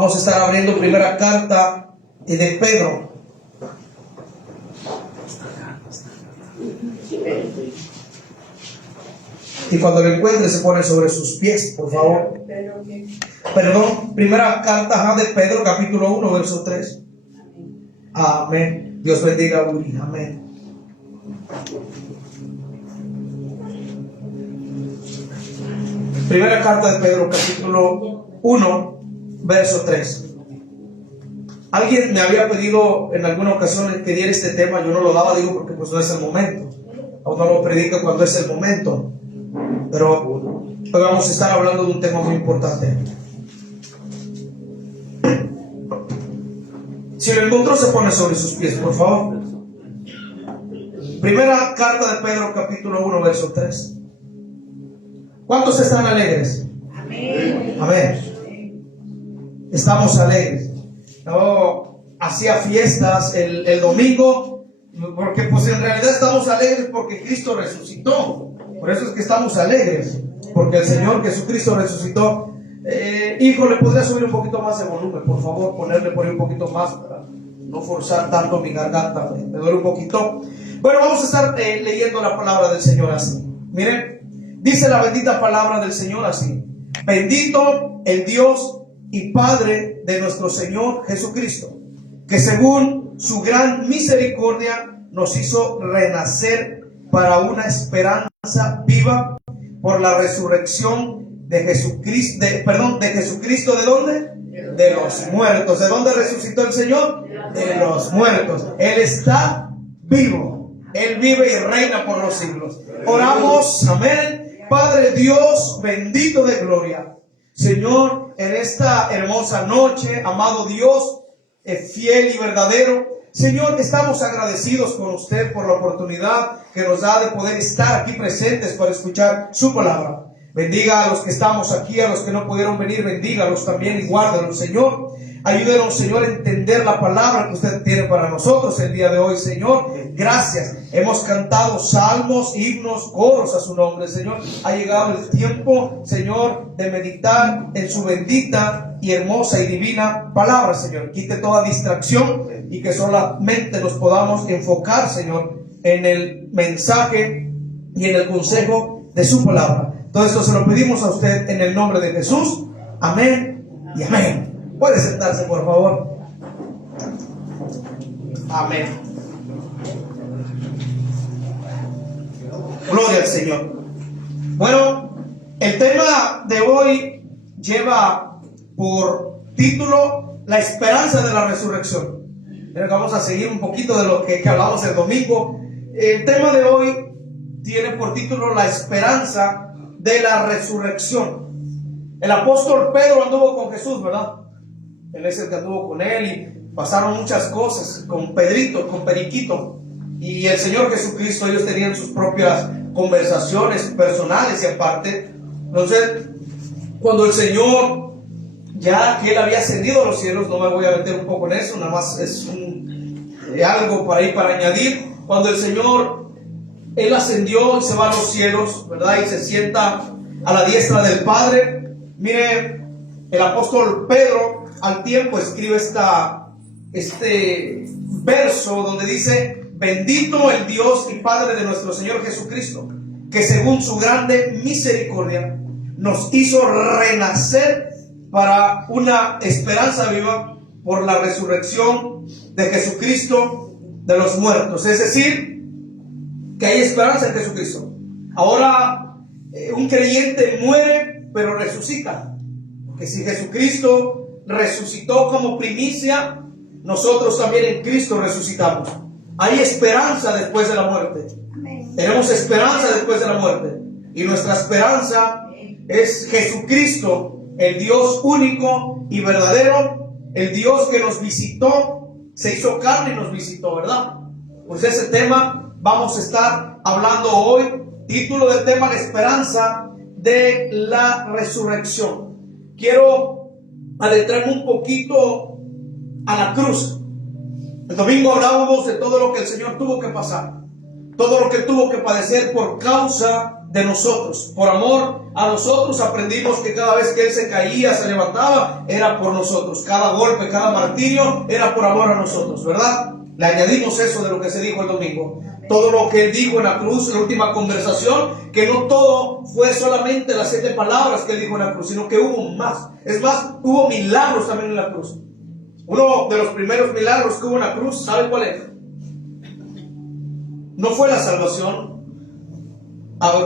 Vamos a estar abriendo primera carta de Pedro. Y cuando lo encuentre se pone sobre sus pies, por favor. Perdón, primera carta de Pedro, capítulo 1, verso 3. Amén. Dios bendiga a Uri. Amén. Primera carta de Pedro, capítulo 1, verso 3. Alguien me había pedido en alguna ocasión que diera este tema. Yo no lo daba, digo, porque pues no es el momento. O no lo predica cuando es el momento. Pero hoy vamos a estar hablando de un tema muy importante. Si lo encontró, se pone sobre sus pies, por favor. Primera carta de Pedro, capítulo 1, verso 3. ¿Cuántos están alegres? Amén. Amén. Estamos alegres. No hacía fiestas el domingo, porque pues en realidad estamos alegres porque Cristo resucitó. Por eso es que estamos alegres, porque el Señor Jesucristo resucitó. Hijo, ¿le podría subir un poquito más de volumen, por favor? Ponerle por ahí un poquito más para no forzar tanto mi garganta. Me duele un poquito. Bueno, vamos a estar leyendo la palabra del Señor así. Miren, dice la bendita palabra del Señor así: bendito el Dios y Padre de nuestro Señor Jesucristo, que según su gran misericordia nos hizo renacer para una esperanza viva por la resurrección de Jesucristo. ¿De Jesucristo de dónde? De los muertos. ¿De dónde resucitó el Señor? De los muertos. Él está vivo. Él vive y reina por los siglos. Oramos, amén. Padre Dios, bendito de gloria, Señor, en esta hermosa noche, amado Dios, fiel y verdadero, Señor, estamos agradecidos con usted por la oportunidad que nos da de poder estar aquí presentes para escuchar su palabra. Bendiga a los que estamos aquí, a los que no pudieron venir, bendígalos también y guárdalos, Señor. Ayúdenos, Señor, a entender la palabra que usted tiene para nosotros el día de hoy, Señor. Gracias. Hemos cantado salmos, himnos, coros a su nombre, Señor. Ha llegado el tiempo, Señor, de meditar en su bendita y hermosa y divina palabra, Señor. Quite toda distracción y que solamente nos podamos enfocar, Señor, en el mensaje y en el consejo de su palabra. Todo esto se lo pedimos a usted en el nombre de Jesús. Amén y amén. Puede sentarse, por favor. Amén. Gloria al Señor. Bueno, el tema de hoy lleva por título la esperanza de la resurrección. Vamos a seguir un poquito de lo que hablamos el domingo. El tema de hoy tiene por título la esperanza de la resurrección. El apóstol Pedro anduvo con Jesús, ¿verdad? Él es el que anduvo con él y pasaron muchas cosas con Pedrito, con Periquito. Y el Señor Jesucristo, ellos tenían sus propias conversaciones personales y aparte. Entonces, cuando el Señor, ya que Él había ascendido a los cielos, no me voy a meter un poco en eso, nada más es algo para ir para añadir. Cuando el Señor, Él ascendió y se va a los cielos, ¿verdad? Y se sienta a la diestra del Padre. Mire, el apóstol Pedro al tiempo escribe este verso donde dice: bendito el Dios y Padre de nuestro Señor Jesucristo, que según su grande misericordia nos hizo renacer para una esperanza viva por la resurrección de Jesucristo de los muertos. Es decir, que hay esperanza en Jesucristo. Ahora un creyente muere pero resucita. Que si Jesucristo resucitó como primicia, nosotros también en Cristo resucitamos. Hay esperanza después de la muerte. Amén. Tenemos esperanza después de la muerte. Y nuestra esperanza es Jesucristo, el Dios único y verdadero, el Dios que nos visitó, se hizo carne y nos visitó, ¿verdad? Pues ese tema vamos a estar hablando hoy. Título del tema: la esperanza de la resurrección. Quiero adentrarme un poquito a la cruz. El domingo hablábamos de todo lo que el Señor tuvo que pasar, todo lo que tuvo que padecer por causa de nosotros. Por amor a nosotros aprendimos que cada vez que Él se caía, se levantaba, era por nosotros. Cada golpe, cada martirio era por amor a nosotros, ¿verdad? Le añadimos eso de lo que se dijo el domingo. Todo lo que Él dijo en la cruz, en la última conversación, que no todo fue solamente las 7 palabras que Él dijo en la cruz, sino que hubo más. Es más, hubo milagros también en la cruz. Uno de los primeros milagros que hubo en la cruz, ¿sabe cuál es? No fue la salvación,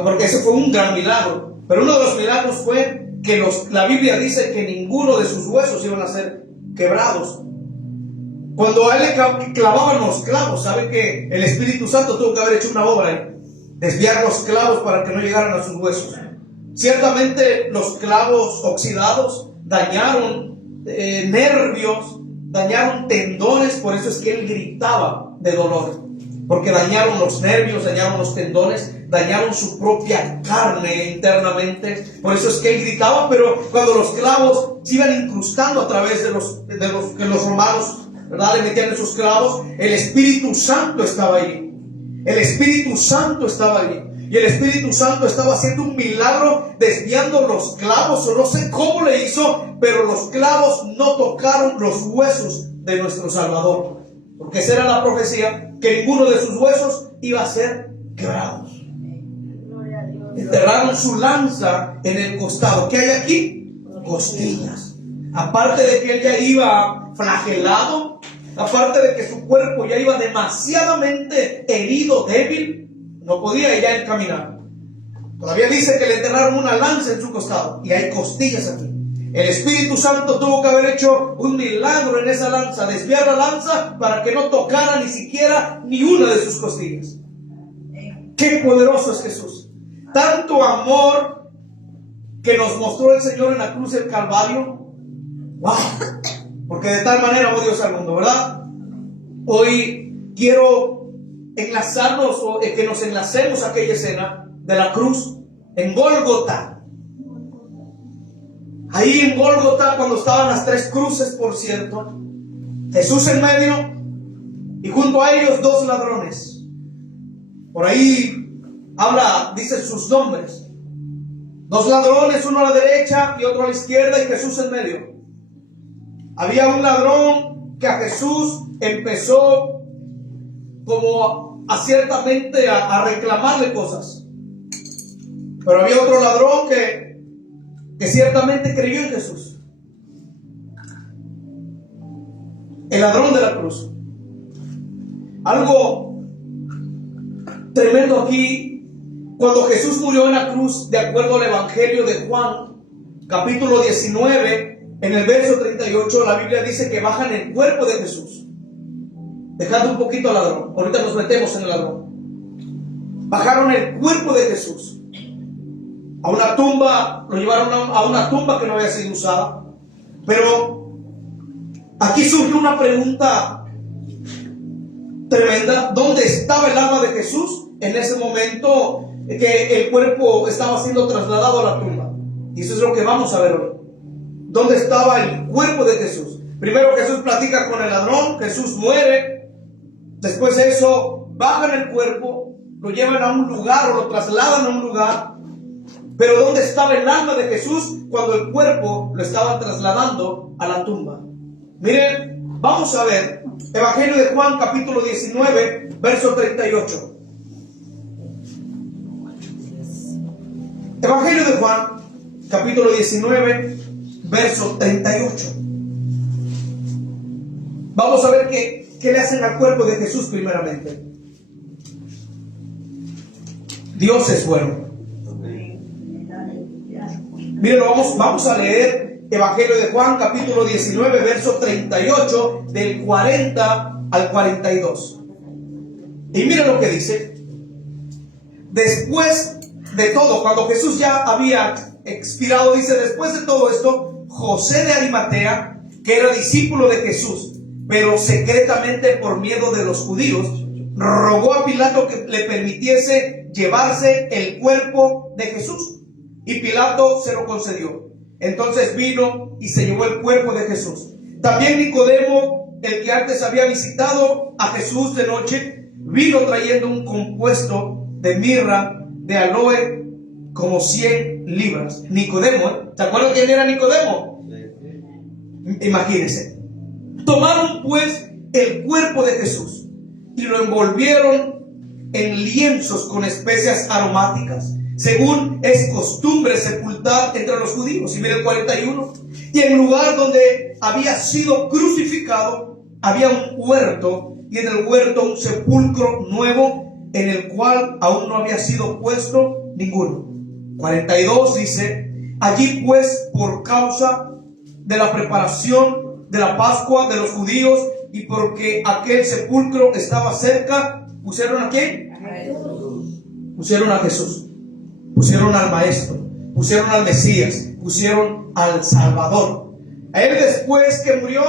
porque ese fue un gran milagro. Pero uno de los milagros fue que la Biblia dice que ninguno de sus huesos iban a ser quebrados. Cuando a Él le clavaban los clavos, ¿sabe que el Espíritu Santo tuvo que haber hecho una obra ahí? Desviar los clavos para que no llegaran a sus huesos. Ciertamente los clavos oxidados dañaron nervios, dañaron tendones, por eso es que Él gritaba de dolor. Porque dañaron los nervios, dañaron los tendones, dañaron su propia carne internamente. Por eso es que Él gritaba, pero cuando los clavos se iban incrustando a través de los romanos, ¿verdad?, le metían esos clavos, el Espíritu Santo estaba allí. El Espíritu Santo estaba allí. Y el Espíritu Santo estaba haciendo un milagro desviando los clavos, o no sé cómo le hizo, pero los clavos no tocaron los huesos de nuestro Salvador. Porque esa era la profecía, que ninguno de sus huesos iba a ser quebrados. Enterraron su lanza en el costado. ¿Qué hay aquí? Costillas. Aparte de que Él ya iba flagelado, aparte de que su cuerpo ya iba demasiadamente herido, débil, no podía ya caminar. Todavía dice que le enterraron una lanza en su costado y hay costillas aquí. El Espíritu Santo tuvo que haber hecho un milagro en esa lanza, desviar la lanza para que no tocara ni siquiera ni una de sus costillas. ¡Qué poderoso es Jesús! Tanto amor que nos mostró el Señor en la cruz del Calvario. ¡Wow! Porque de tal manera amó Dios al mundo, ¿verdad? Hoy quiero enlazarnos, o que nos enlacemos a aquella escena de la cruz en Gólgota. Ahí en Gólgota, cuando estaban las 3 cruces, por cierto, Jesús en medio y junto a ellos 2 ladrones. Por ahí habla, dice sus nombres. 2 ladrones, uno a la derecha y otro a la izquierda, y Jesús en medio. Había un ladrón que a Jesús empezó como ciertamente a reclamarle cosas. Pero había otro ladrón que ciertamente creyó en Jesús. El ladrón de la cruz. Algo tremendo aquí, cuando Jesús murió en la cruz, de acuerdo al Evangelio de Juan, capítulo 19, en el verso 38, la Biblia dice que bajan el cuerpo de Jesús. Dejando un poquito al ladrón, ahorita nos metemos en el ladrón. Bajaron el cuerpo de Jesús a una tumba, lo llevaron a una tumba que no había sido usada. Pero aquí surge una pregunta tremenda: ¿dónde estaba el alma de Jesús en ese momento que el cuerpo estaba siendo trasladado a la tumba? Y eso es lo que vamos a ver hoy. ¿Dónde estaba el cuerpo de Jesús? Primero Jesús platica con el ladrón, Jesús muere. Después de eso bajan el cuerpo, lo llevan a un lugar o lo trasladan a un lugar. Pero ¿dónde estaba el alma de Jesús cuando el cuerpo lo estaban trasladando a la tumba? Miren, vamos a ver Evangelio de Juan, capítulo 19, verso 38. Evangelio de Juan, capítulo 19, verso 38. Vamos a ver qué le hacen al cuerpo de Jesús primeramente. Dios es bueno. Miren, vamos a leer Evangelio de Juan, capítulo 19, verso 38, del 40 al 42. Y miren lo que dice. Después de todo, cuando Jesús ya había expirado, dice: después de todo esto, José de Arimatea, que era discípulo de Jesús, pero secretamente por miedo de los judíos, rogó a Pilato que le permitiese llevarse el cuerpo de Jesús. Y Pilato se lo concedió. Entonces vino y se llevó el cuerpo de Jesús. También Nicodemo, el que antes había visitado a Jesús de noche, vino trayendo un compuesto de mirra, de aloe como 100 libras. Nicodemo, ¿se acuerdan quién era Nicodemo? Imagínense. Tomaron pues el cuerpo de Jesús y lo envolvieron en lienzos con especias aromáticas, según es costumbre sepultar entre los judíos. Y mira el 41. Y en el lugar donde había sido crucificado había un huerto, y en el huerto un sepulcro nuevo, en el cual aún no había sido puesto ninguno. 42 dice: allí pues, por causa de la preparación de la Pascua de los judíos, y porque aquel sepulcro estaba cerca, ¿pusieron a quién? Pusieron a Jesús, pusieron al Maestro, pusieron al Mesías, pusieron al Salvador. A él, después que murió,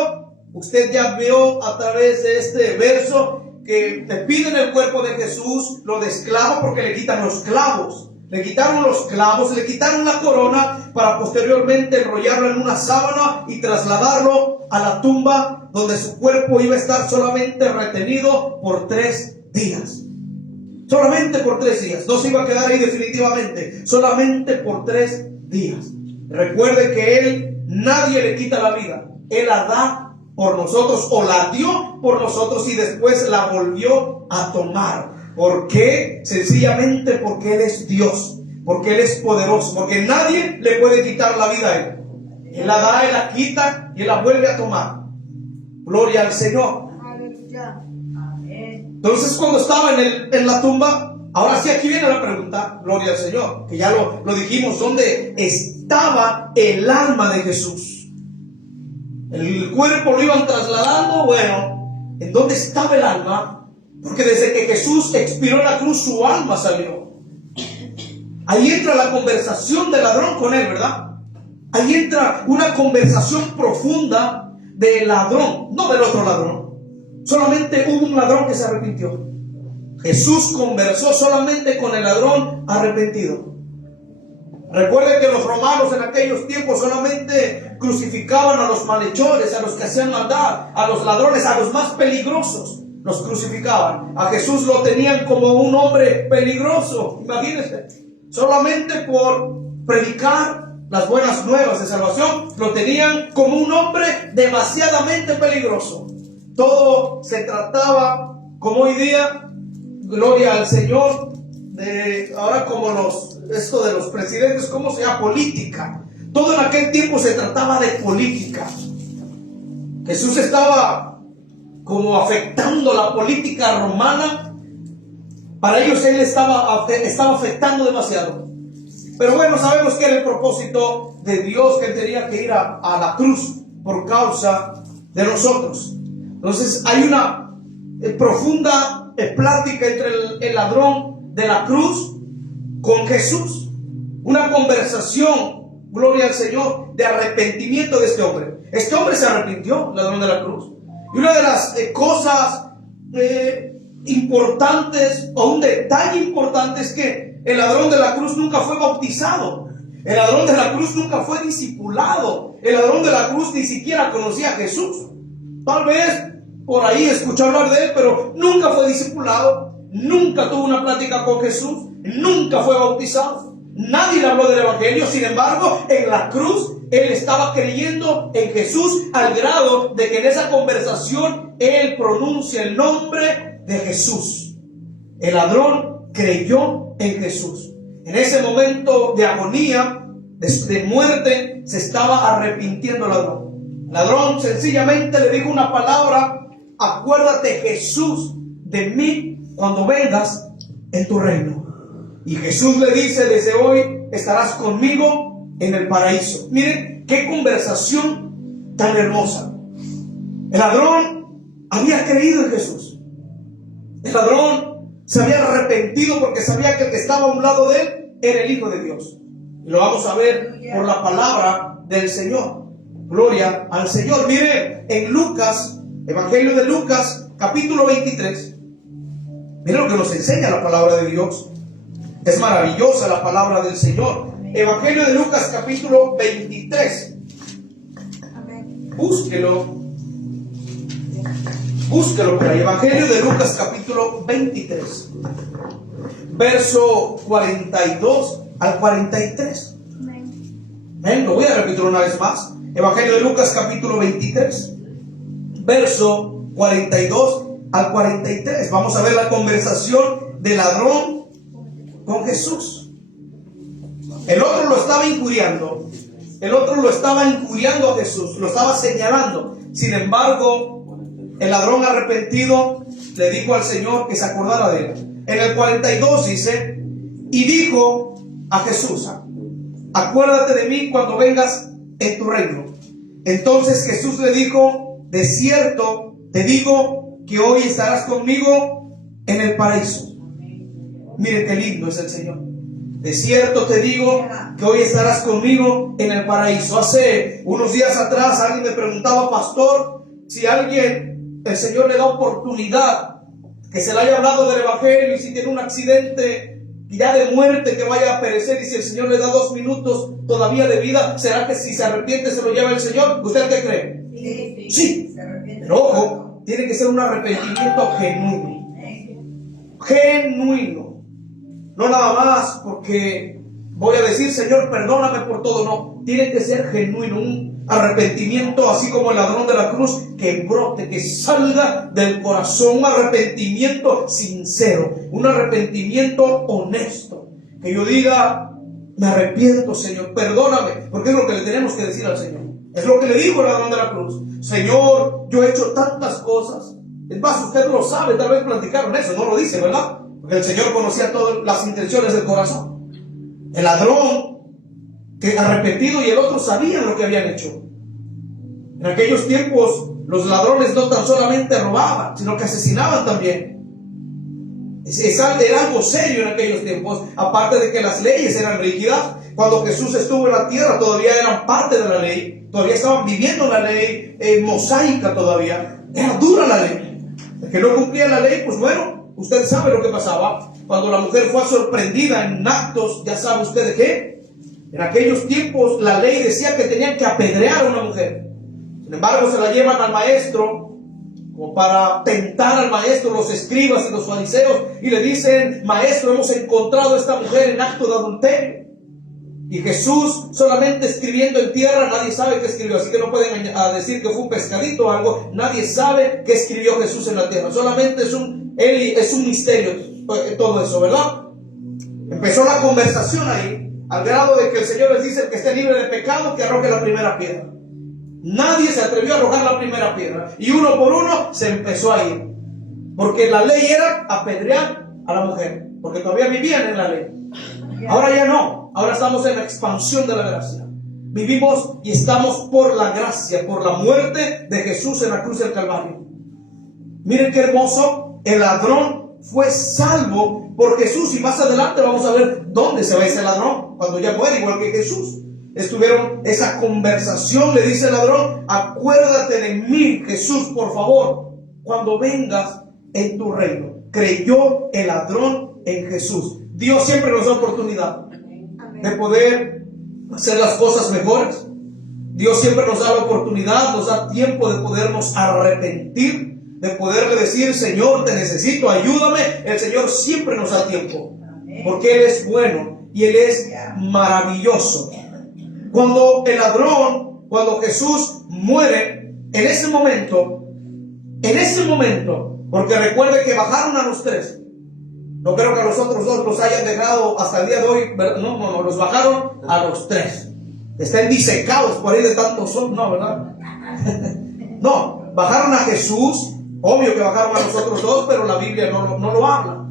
usted ya vio a través de este verso que te piden el cuerpo de Jesús, lo de esclavo, porque le quitan los clavos. Le quitaron los clavos, le quitaron la corona para posteriormente enrollarlo en una sábana y trasladarlo a la tumba, donde su cuerpo iba a estar solamente retenido por 3 días. Solamente por 3 días. No se iba a quedar ahí definitivamente. Solamente por 3 días. Recuerde que Él, nadie le quita la vida. Él la da por nosotros, o la dio por nosotros, y después la volvió a tomar. ¿Por qué? Sencillamente porque Él es Dios, porque Él es poderoso, porque nadie le puede quitar la vida a Él. Él la da, Él la quita y Él la vuelve a tomar. Gloria al Señor. Entonces, cuando estaba en la tumba, ahora sí, aquí viene la pregunta, gloria al Señor, que ya lo dijimos: ¿dónde estaba el alma de Jesús? El cuerpo lo iban trasladando. Bueno, ¿en dónde estaba el alma? Porque desde que Jesús expiró en la cruz, su alma salió. Ahí entra la conversación del ladrón con Él, ¿verdad? Ahí entra una conversación profunda del ladrón, no del otro ladrón. Solamente hubo un ladrón que se arrepintió. Jesús conversó solamente con el ladrón arrepentido. Recuerden que los romanos en aquellos tiempos solamente crucificaban a los malhechores, a los que hacían maldad, a los ladrones, a los más peligrosos. Los crucificaban. A Jesús lo tenían como un hombre peligroso. Imagínense, solamente por predicar las buenas nuevas de salvación, lo tenían como un hombre demasiadamente peligroso. Todo se trataba, como hoy día, gloria al Señor, de ahora como esto de los presidentes, ¿cómo se llama? Política. Todo en aquel tiempo se trataba de política. Jesús estaba como afectando la política romana. Para ellos Él estaba afectando demasiado. Pero bueno, sabemos que era el propósito de Dios, que Él tenía que ir a la cruz por causa de nosotros. Entonces hay una profunda plática entre el ladrón de la cruz con Jesús. Una conversación, gloria al Señor, de arrepentimiento de este hombre. Este hombre se arrepintió, el ladrón de la cruz. Y una de las cosas importantes, o un detalle importante, es que el ladrón de la cruz nunca fue bautizado. El ladrón de la cruz nunca fue discipulado. El ladrón de la cruz ni siquiera conocía a Jesús. Tal vez por ahí escuchó hablar de Él, pero nunca fue discipulado. Nunca tuvo una plática con Jesús. Nunca fue bautizado. Nadie le habló del Evangelio. Sin embargo, en la cruz él estaba creyendo en Jesús, al grado de que en esa conversación él pronuncia el nombre de Jesús. El ladrón creyó en Jesús. En ese momento de agonía, de muerte, se estaba arrepintiendo el ladrón. El ladrón sencillamente le dijo una palabra: acuérdate, Jesús, de mí cuando vengas en tu reino. Y Jesús le dice: desde hoy estarás conmigo en el paraíso. Miren qué conversación tan hermosa. El ladrón había creído en Jesús. El ladrón se había arrepentido porque sabía que el que estaba a un lado de él era el Hijo de Dios. Y lo vamos a ver por la palabra del Señor. Gloria al Señor. Mire en Lucas, Evangelio de Lucas, capítulo 23. Mire lo que nos enseña la palabra de Dios. Es maravillosa la palabra del Señor. Evangelio de Lucas, capítulo 23. Amén. Búsquelo por ahí. Evangelio de Lucas, capítulo 23, verso 42 al 43. Ven, lo voy a repetir una vez más. Evangelio de Lucas capítulo 23, verso 42 al 43. Vamos a ver la conversación del ladrón con Jesús. El otro lo estaba injuriando. El otro lo estaba injuriando a Jesús, lo estaba señalando. Sin embargo, el ladrón arrepentido le dijo al Señor que se acordara de él. En el 42 dice: y dijo a Jesús: acuérdate de mí cuando vengas en tu reino. Entonces Jesús le dijo: de cierto te digo que hoy estarás conmigo en el paraíso. Mire qué lindo es el Señor. De cierto te digo que hoy estarás conmigo en el paraíso. Hace unos días atrás alguien me preguntaba: pastor, si alguien, el Señor le da oportunidad que se le haya hablado del evangelio, y si tiene un accidente ya de muerte, que vaya a perecer, y si el Señor le da 2 minutos todavía de vida, ¿será que si se arrepiente se lo lleva el Señor? ¿Usted qué cree? Sí. Pero ojo, tiene que ser un arrepentimiento genuino. Genuino. No nada más porque voy a decir: Señor, perdóname por todo. No, tiene que ser genuino, un arrepentimiento así como el ladrón de la cruz, que brote, que salga del corazón, un arrepentimiento sincero, un arrepentimiento honesto, que yo diga: me arrepiento, Señor, perdóname, porque es lo que le tenemos que decir al Señor. Es lo que le dijo el ladrón de la cruz: Señor, yo he hecho tantas cosas. Es más, usted lo sabe, tal vez platicaron eso, no lo dice, ¿verdad? Porque el Señor conocía todas las intenciones del corazón. El ladrón que arrepentido y el otro sabían lo que habían hecho. En aquellos tiempos los ladrones no tan solamente robaban, sino que asesinaban también. Era algo serio en aquellos tiempos, aparte de que las leyes eran rígidas. Cuando Jesús estuvo en la tierra todavía eran parte de la ley, todavía estaban viviendo la ley mosaica todavía. Era dura la ley. El que no cumplía la ley, pues bueno, usted sabe lo que pasaba. Cuando la mujer fue sorprendida en actos, ya sabe usted de qué. En aquellos tiempos la ley decía que tenían que apedrear a una mujer. Sin embargo, se la llevan al maestro, como para tentar al maestro, los escribas y los fariseos, y le dicen: maestro, hemos encontrado a esta mujer en acto de adulterio. Y Jesús, solamente escribiendo en tierra, nadie sabe qué escribió, así que no pueden decir que fue un pescadito o algo. Nadie sabe qué escribió Jesús en la tierra, solamente es un misterio todo eso, ¿verdad? Empezó la conversación ahí, al grado de que el Señor les dice: el que esté libre de pecado, que arroje la primera piedra. Nadie se atrevió a arrojar la primera piedra, y uno por uno se empezó a ir, porque la ley era apedrear a la mujer, porque todavía vivían en la ley. Ahora ya no, ahora estamos en la expansión de la gracia. Vivimos y estamos por la gracia, por la muerte de Jesús en la cruz del Calvario. Miren qué hermoso, el ladrón fue salvo por Jesús, y más adelante vamos a ver dónde se va ese ladrón, cuando ya muere, igual que Jesús. Estuvieron esa conversación, le dice el ladrón: acuérdate de mí, Jesús, por favor, cuando vengas en tu reino. Creyó el ladrón en Jesús. Dios siempre nos da oportunidad de poder hacer las cosas mejores. Dios siempre nos da la oportunidad, nos da tiempo de podernos arrepentir, de poderle decir: Señor, te necesito, ayúdame. El Señor siempre nos da tiempo, porque Él es bueno y Él es maravilloso. Cuando el ladrón, cuando Jesús muere, en ese momento, porque recuerde que bajaron a los 3. No creo que a los otros 2 los hayan dejado hasta el día de hoy. No, los bajaron a los 3. Están disecados por ahí de tantos son, no, ¿verdad? No, bajaron a Jesús. Obvio que bajaron a los otros 2, pero la Biblia no lo habla.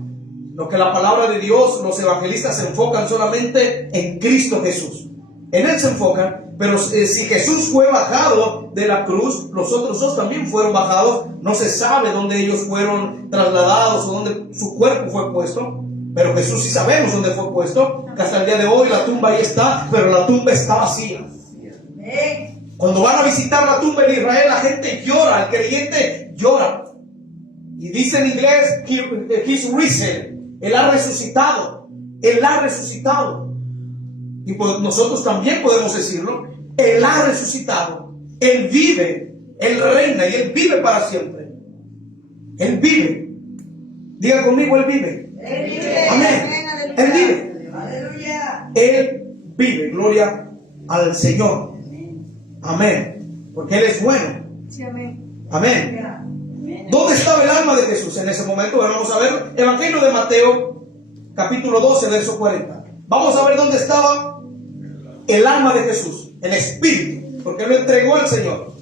Lo que la palabra de Dios, los evangelistas se enfocan solamente en Cristo Jesús. En Él se enfocan, pero si Jesús fue bajado de la cruz, los otros 2 también fueron bajados. No se sabe dónde ellos fueron trasladados o dónde su cuerpo fue puesto, pero Jesús sí sabemos dónde fue puesto, que hasta el día de hoy la tumba ahí está, pero la tumba está vacía. Cuando van a visitar la tumba en Israel, la gente llora, el creyente llora. Y dice en inglés: He's risen. Él ha resucitado. Él ha resucitado. Y pues nosotros también podemos decirlo: Él ha resucitado, Él vive, Él reina y Él vive para siempre. Él vive. Diga conmigo: Él vive. Él vive. Amén. Él vive. Aleluya. Él vive. Gloria al Señor. Amén. Porque Él es bueno. Sí, amén. Amén. ¿Dónde estaba el alma de Jesús en ese momento? Bueno, vamos a ver Evangelio de Mateo, capítulo 12, verso 40. Vamos a ver dónde estaba el alma de Jesús, el espíritu, porque Él lo entregó al Señor.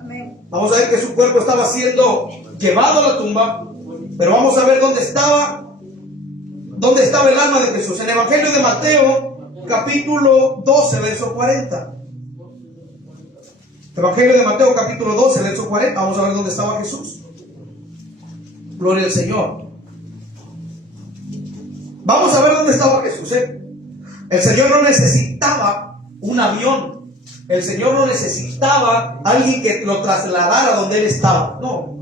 Amén. Vamos a ver que su cuerpo estaba siendo llevado a la tumba, pero vamos a ver dónde estaba el alma de Jesús. En el Evangelio de Mateo, capítulo 12, verso 40. Evangelio de Mateo, capítulo 12, verso 40. Vamos a ver dónde estaba Jesús. Gloria al Señor. Vamos a ver dónde estaba Jesús. El Señor no necesitaba un avión. El Señor no necesitaba alguien que lo trasladara donde Él estaba. No.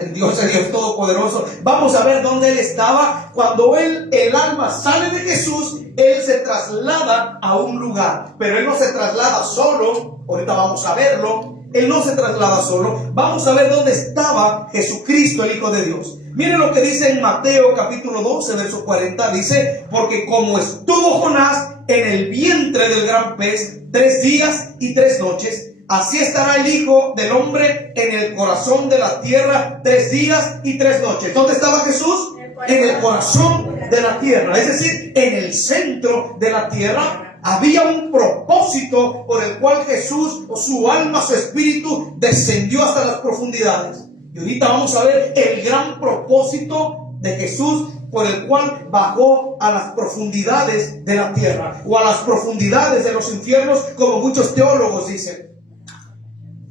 El Dios es Dios todopoderoso. Vamos a ver dónde Él estaba. Cuando el alma sale de Jesús, Él se traslada a un lugar. Pero Él no se traslada solo. Ahorita vamos a verlo. Él no se traslada solo. Vamos a ver dónde estaba Jesucristo, el Hijo de Dios. Miren lo que dice en Mateo capítulo 12, verso 40. Dice: porque como estuvo Jonás en el vientre del gran pez 3 días y 3 noches, así estará el Hijo del Hombre en el corazón de la tierra 3 días y 3 noches. ¿Dónde estaba Jesús? En el corazón de la tierra, es decir, en el centro de la tierra. Había un propósito por el cual Jesús, o su alma, su espíritu, descendió hasta las profundidades. Y ahorita vamos a ver el gran propósito de Jesús, por el cual bajó a las profundidades de la tierra, o a las profundidades de los infiernos, como muchos teólogos dicen.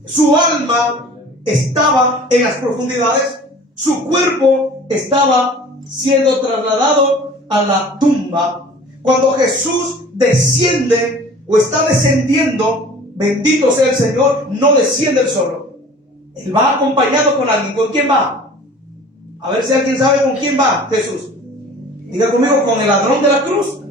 Su alma estaba en las profundidades, su cuerpo estaba siendo trasladado a la tumba. Cuando Jesús desciende o está descendiendo, bendito sea el Señor, no desciende él solo. Él va acompañado con alguien. ¿Con quién va? A ver si alguien sabe con quién va Jesús. Diga conmigo: con el ladrón de la cruz.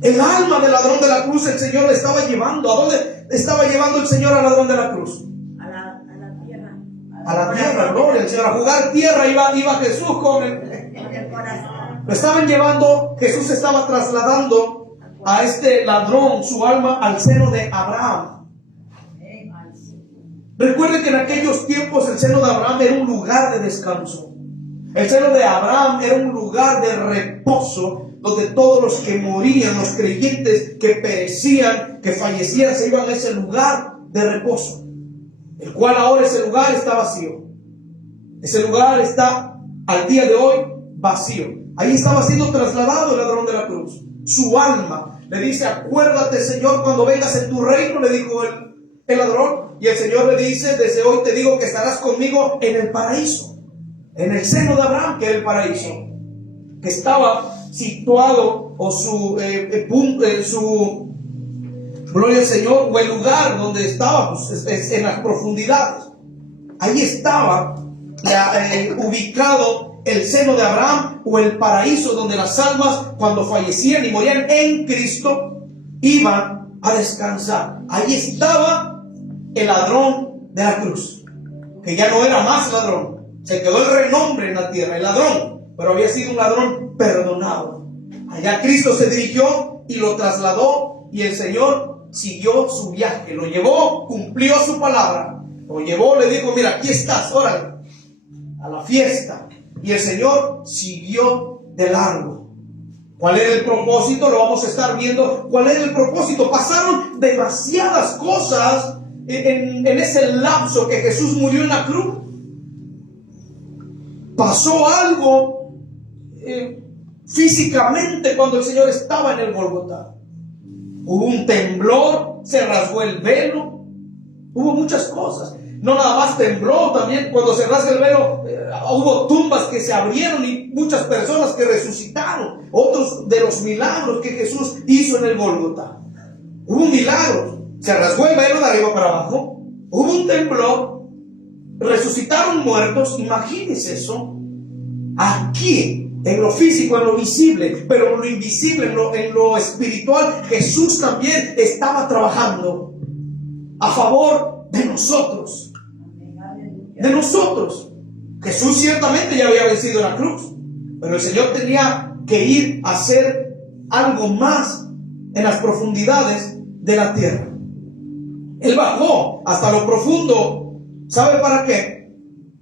El alma del ladrón de la cruz el Señor le estaba llevando. ¿A dónde estaba llevando el Señor al ladrón de la cruz? A la tierra. A la tierra, gloria al Señor. A jugar tierra iba Jesús con El corazón. Lo estaban llevando. Jesús estaba trasladando a este ladrón, su alma, al seno de Abraham. Recuerden que en aquellos tiempos el seno de Abraham era un lugar de descanso. El seno de Abraham era un lugar de reposo, donde todos los que morían, los creyentes que perecían, que fallecían, se iban a ese lugar de reposo, el cual ahora ese lugar está vacío. Ese lugar está al día de hoy vacío. Ahí estaba siendo trasladado el ladrón de la cruz. Su alma le dice: acuérdate, Señor, cuando vengas en tu reino, le dijo el ladrón. Y el Señor le dice: desde hoy te digo que estarás conmigo en el paraíso, en el seno de Abraham, que es el paraíso, que estaba situado, o su punto, su gloria al Señor, o el lugar donde estaba, pues, es en las profundidades. Ahí estaba ubicado el seno de Abraham, o el paraíso, donde las almas, cuando fallecían y morían en Cristo, iban a descansar. Ahí estaba el ladrón de la cruz, que ya no era más ladrón. Se quedó el renombre en la tierra, el ladrón, pero había sido un ladrón perdonado. Allá Cristo se dirigió y lo trasladó, y el Señor siguió su viaje. Lo llevó, cumplió su palabra. Lo llevó, le dijo: mira, aquí estás, órale, a la fiesta. Y el Señor siguió de largo. ¿Cuál era el propósito? Lo vamos a estar viendo. ¿Cuál era el propósito? Pasaron demasiadas cosas en ese lapso que Jesús murió en la cruz. Pasó algo físicamente cuando el Señor estaba en el Gólgota. Hubo un temblor, se rasgó el velo, hubo muchas cosas. No nada más tembló, también cuando se rasga el velo, hubo tumbas que se abrieron y muchas personas que resucitaron. Otros de los milagros que Jesús hizo en el Gólgota. Hubo un milagro, se rasgó el velo de arriba para abajo, hubo un temblor, resucitaron muertos. Imagínense eso. Aquí, en lo físico, en lo visible, pero en lo invisible, en lo espiritual, Jesús también estaba trabajando a favor de nosotros. De nosotros. Jesús ciertamente ya había vencido en la cruz, pero el Señor tenía que ir a hacer algo más en las profundidades de la tierra. Él bajó hasta lo profundo. ¿Sabe para qué?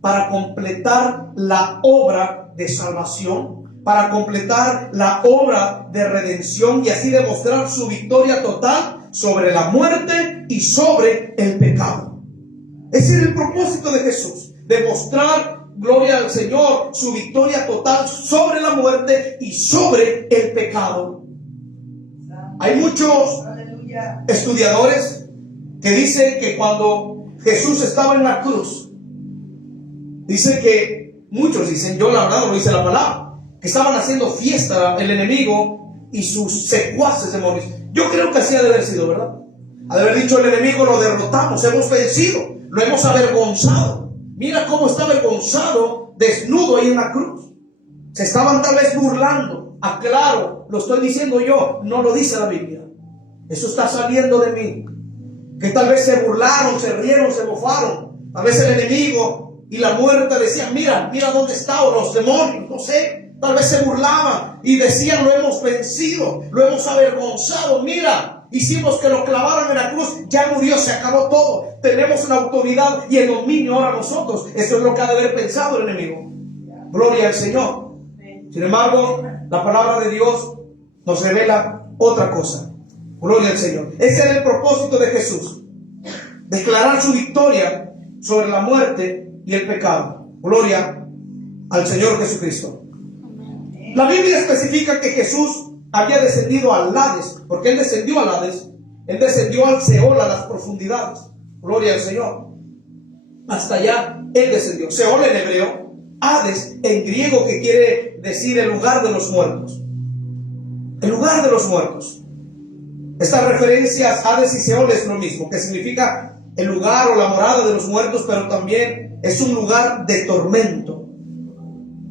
Para completar la obra de salvación, para completar la obra de redención y así demostrar su victoria total sobre la muerte y sobre el pecado. Ese es el propósito de Jesús, demostrar, gloria al Señor, su victoria total sobre la muerte y sobre el pecado. Hay muchos estudiadores que dicen que cuando Jesús estaba en la cruz, dice que muchos dicen, yo la verdad no lo dice la palabra, que estaban haciendo fiesta el enemigo y sus secuaces demonios. Yo creo que así ha de haber sido, ¿verdad? Ha de haber dicho el enemigo, lo derrotamos, hemos vencido, lo hemos avergonzado. Mira cómo está avergonzado, desnudo ahí en la cruz. Se estaban tal vez burlando. Aclaro, lo estoy diciendo yo, no lo dice la Biblia. Eso está saliendo de mí. Que tal vez se burlaron, se rieron, se mofaron. Tal vez el enemigo y la muerte decían, mira dónde está, o los demonios, no sé. Tal vez se burlaban y decían, lo hemos vencido, lo hemos avergonzado. Mira, hicimos que lo clavaran en la cruz, ya murió, se acabó todo. Tenemos una autoridad y el dominio ahora nosotros. Eso es lo que ha de haber pensado el enemigo. Gloria al Señor. Sin embargo, la palabra de Dios nos revela otra cosa. Gloria al Señor. Ese era el propósito de Jesús. Declarar su victoria sobre la muerte y el pecado. Gloria al Señor Jesucristo. La Biblia especifica que Jesús había descendido al Hades, porque Él descendió al Hades, Él descendió al Seol, a las profundidades. Gloria al Señor. Hasta allá Él descendió. Seol en hebreo, Hades en griego, que quiere decir el lugar de los muertos. El lugar de los muertos. Estas referencias, Hades y Seol, es lo mismo, que significa el lugar o la morada de los muertos, pero también es un lugar de tormento.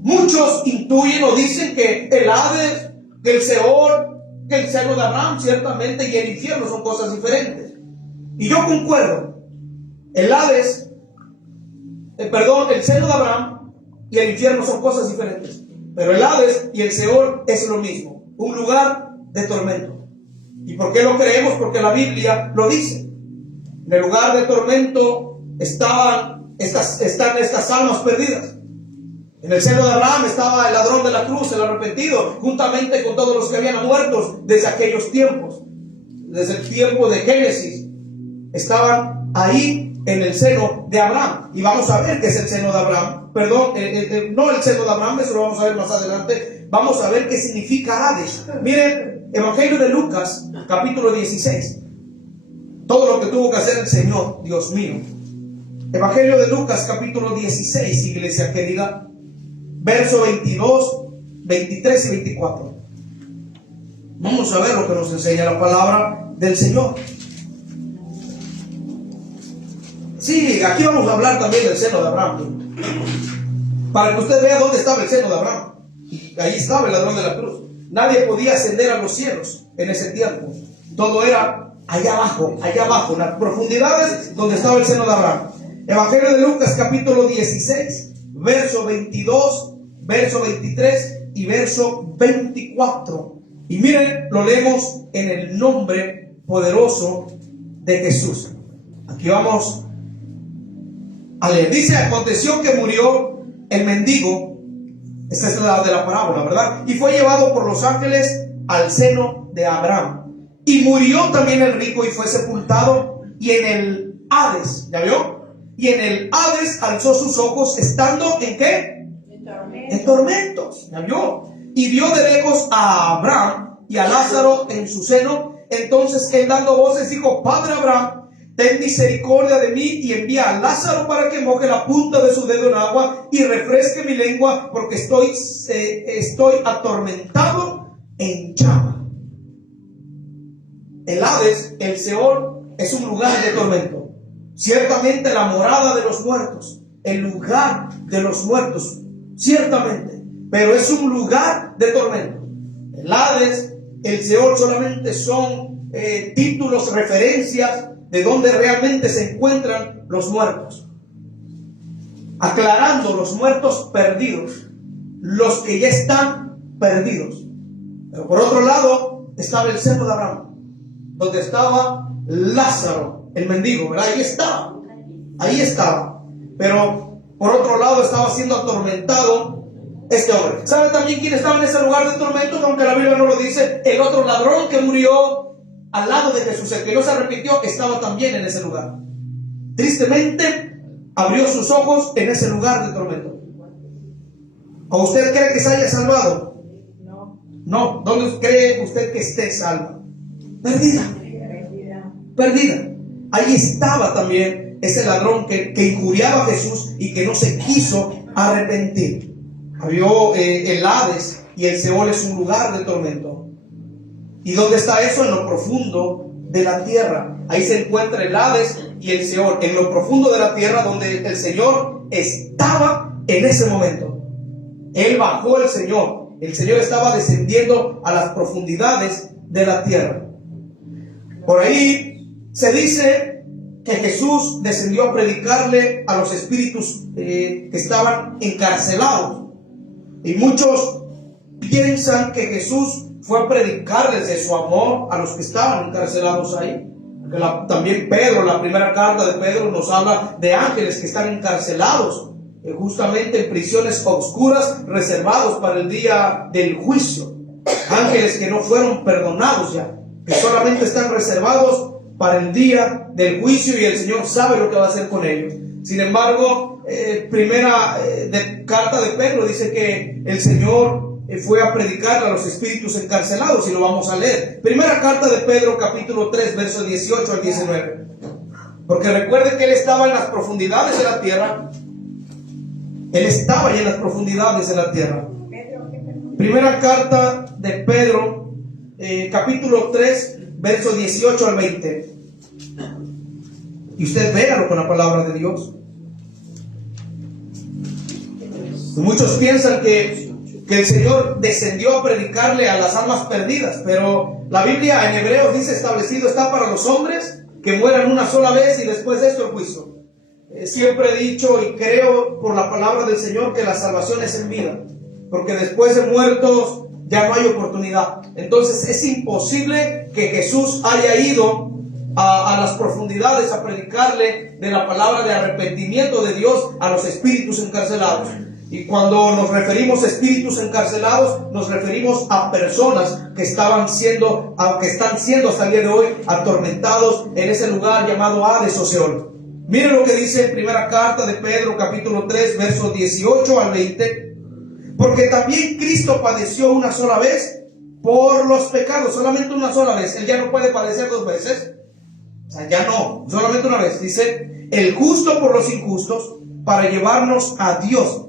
Muchos intuyen o dicen que el Hades, que el Seol, que el seno de Abraham, ciertamente, y el infierno son cosas diferentes. Y yo concuerdo. El Hades, el seno de Abraham y el infierno son cosas diferentes. Pero el Hades y el Seol es lo mismo, un lugar de tormento. ¿Y por qué lo creemos? Porque la Biblia lo dice. En el lugar de tormento están estas almas perdidas. En el seno de Abraham estaba el ladrón de la cruz, el arrepentido, juntamente con todos los que habían muerto desde aquellos tiempos, desde el tiempo de Génesis. Estaban ahí en el seno de Abraham. Y vamos a ver qué es el seno de Abraham. Perdón, no el seno de Abraham, eso lo vamos a ver más adelante. Vamos a ver qué significa Hades. Miren, Evangelio de Lucas, capítulo 16. Todo lo que tuvo que hacer el Señor, Dios mío. Evangelio de Lucas, capítulo 16, iglesia querida. Verso 22, 23 y 24. Vamos a ver lo que nos enseña la palabra del Señor. Sí, aquí vamos a hablar también del seno de Abraham, para que usted vea dónde estaba el seno de Abraham. Ahí estaba el ladrón de la cruz. Nadie podía ascender a los cielos en ese tiempo. Todo era allá abajo, en las profundidades donde estaba el seno de Abraham. Evangelio de Lucas, capítulo 16, verso 22, verso 23 y verso 24. Y miren, lo leemos en el nombre poderoso de Jesús. Aquí vamos a leer. Dice: aconteció que murió el mendigo. Esta es la de la parábola, ¿verdad? Y fue llevado por los ángeles al seno de Abraham. Y murió también el rico y fue sepultado. Y en el Hades, ¿ya vio? Y en el Hades alzó sus ojos, estando ¿en qué? En tormentos, ¿ya vio? Y vio de lejos a Abraham y a Lázaro en su seno. Entonces él, dando voces, dijo: Padre Abraham, ten misericordia de mí y envía a Lázaro para que moje la punta de su dedo en agua y refresque mi lengua, porque estoy atormentado en llama. El Hades, el Seol, es un lugar de tormento. Ciertamente la morada de los muertos, el lugar de los muertos, ciertamente, pero es un lugar de tormento. El Hades, el Seol solamente son títulos, referencias de donde realmente se encuentran los muertos. Aclarando, los muertos perdidos, los que ya están perdidos. Pero por otro lado estaba el seno de Abraham, donde estaba Lázaro, el mendigo, ¿verdad? Ahí estaba. Pero por otro lado estaba siendo atormentado este hombre. ¿Sabe también quién estaba en ese lugar de tormento? Aunque la Biblia no lo dice, el otro ladrón que murió al lado de Jesús, el que no se arrepintió, estaba también en ese lugar. Tristemente abrió sus ojos en ese lugar de tormento. ¿O usted cree que se haya salvado? No. ¿Dónde cree usted que esté salvo? Perdida. Ahí estaba también ese ladrón que injuriaba a Jesús y que no se quiso arrepentir. Vio el Hades, y el Seol es un lugar de tormento. ¿Y dónde está eso? En lo profundo de la tierra. Ahí se encuentra el Hades y el Seol, en lo profundo de la tierra, donde el Señor estaba en ese momento. Él bajó, el Señor estaba descendiendo a las profundidades de la tierra. Por ahí se dice que Jesús descendió a predicarle a los espíritus que estaban encarcelados. Y muchos piensan que Jesús fue a predicarles de su amor a los que estaban encarcelados ahí. También Pedro, la primera carta de Pedro, nos habla de ángeles que están encarcelados, justamente en prisiones oscuras, reservados para el día del juicio. Ángeles que no fueron perdonados ya, que solamente están reservados para el día del juicio, y el Señor sabe lo que va a hacer con ellos. Sin embargo, carta de Pedro dice que el Señor fue a predicar a los espíritus encarcelados, y lo vamos a leer. Primera carta de Pedro, capítulo 3, versos 18 al 19. Porque recuerden que Él estaba en las profundidades de la tierra. Él estaba ahí en las profundidades de la tierra. Primera carta de Pedro, capítulo 3, versos 18 al 20. Y usted véalo con la palabra de Dios. Muchos piensan que el Señor descendió a predicarle a las almas perdidas, pero la Biblia en Hebreos dice: establecido está para los hombres que mueran una sola vez y después de esto el juicio. Siempre he dicho y creo por la palabra del Señor que la salvación es en vida, porque después de muertos ya no hay oportunidad. Entonces es imposible que Jesús haya ido a las profundidades a predicarle de la palabra de arrepentimiento de Dios a los espíritus encarcelados. Y cuando nos referimos a espíritus encarcelados, nos referimos a personas que están siendo hasta el día de hoy atormentados en ese lugar llamado Hades o Seol. Miren lo que dice en primera carta de Pedro, capítulo 3, versos 18 al 20. Porque también Cristo padeció una sola vez por los pecados, solamente una sola vez. Él ya no puede padecer dos veces. O sea, ya no, solamente una vez. Dice: el justo por los injustos, para llevarnos a Dios,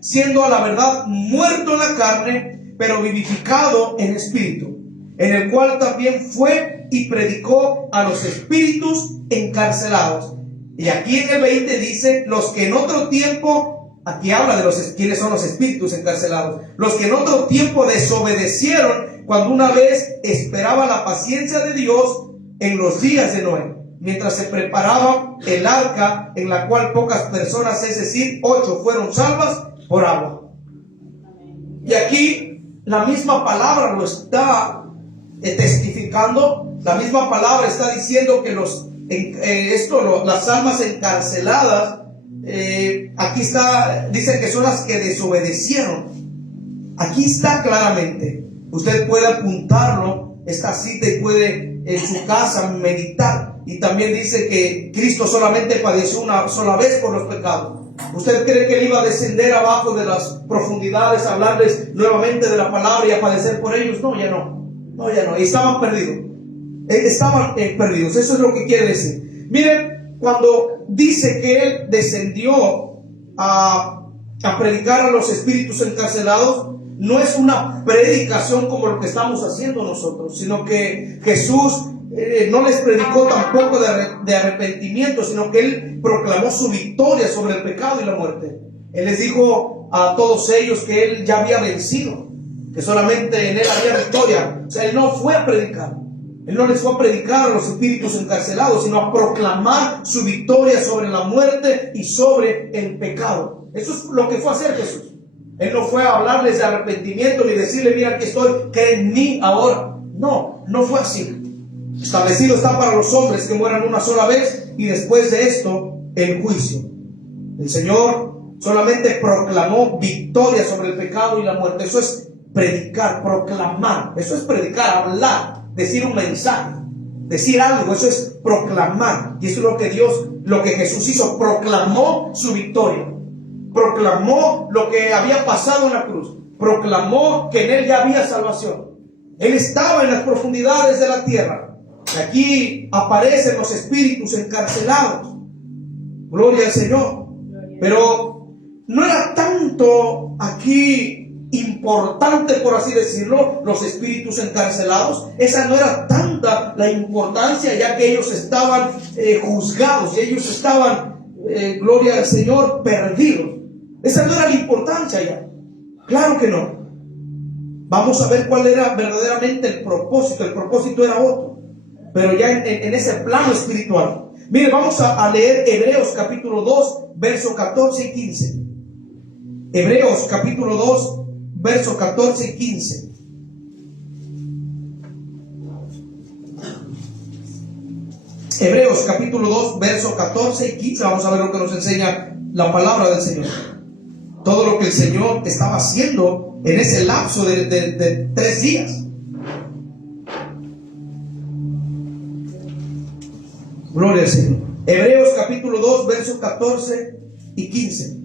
siendo a la verdad muerto en la carne, pero vivificado en espíritu, en el cual también fue y predicó a los espíritus encarcelados. Y aquí en el 20 dice: los que en otro tiempo, aquí habla de quiénes son los espíritus encarcelados, los que en otro tiempo desobedecieron, cuando una vez esperaba la paciencia de Dios en los días de Noé, mientras se preparaba el arca, en la cual pocas personas, es decir, 8, fueron salvas por agua. Y aquí la misma palabra lo está testificando. La misma palabra está diciendo que las almas encarceladas, aquí está, dice que son las que desobedecieron. Aquí está claramente. Usted puede apuntarlo, esta cita, y puede en su casa meditar. Y también dice que Cristo solamente padeció una sola vez por los pecados. ¿Usted cree que Él iba a descender abajo de las profundidades a hablarles nuevamente de la palabra y a padecer por ellos? No, ya no. Y estaban perdidos. Perdidos. Eso es lo que quiere decir. Miren, cuando dice que Él descendió a predicar a los espíritus encarcelados, no es una predicación como lo que estamos haciendo nosotros, sino que Jesús no les predicó tampoco de arrepentimiento, sino que Él proclamó su victoria sobre el pecado y la muerte. Él les dijo a todos ellos que Él ya había vencido, que solamente en Él había victoria. O sea, Él no fue a predicar. Él no les fue a predicar a los espíritus encarcelados, sino a proclamar su victoria sobre la muerte y sobre el pecado. Eso es lo que fue a hacer Jesús. Él no fue a hablarles de arrepentimiento ni decirle, mira, aquí estoy, cree en mí ahora. No, no fue así. Establecido está para los hombres que mueran una sola vez y después de esto el juicio. El Señor solamente proclamó victoria sobre el pecado y la muerte. Eso es predicar, proclamar. Eso es predicar, hablar, decir un mensaje, decir algo. Eso es proclamar. Y eso es lo que Jesús hizo. Proclamó su victoria. Proclamó lo que había pasado en la cruz. Proclamó que en Él ya había salvación. Él estaba en las profundidades de la tierra. Aquí aparecen los espíritus encarcelados. Gloria al Señor. Pero no era tanto aquí importante, por así decirlo, los espíritus encarcelados. Esa no era tanta la importancia, ya que ellos estaban juzgados y ellos estaban, gloria al Señor, perdidos. Esa no era la importancia ya. Claro que no. Vamos a ver cuál era verdaderamente el propósito. El propósito era otro, pero ya en ese plano espiritual. Mire, vamos a leer Hebreos capítulo 2, versos 14 y 15. Hebreos capítulo 2, versos 14 y 15. Hebreos capítulo 2, versos 14 y 15. Vamos a ver lo que nos enseña la palabra del Señor. Todo lo que el Señor estaba haciendo en ese lapso de 3 días. Gloria al Señor. Hebreos capítulo 2, versos 14 y 15.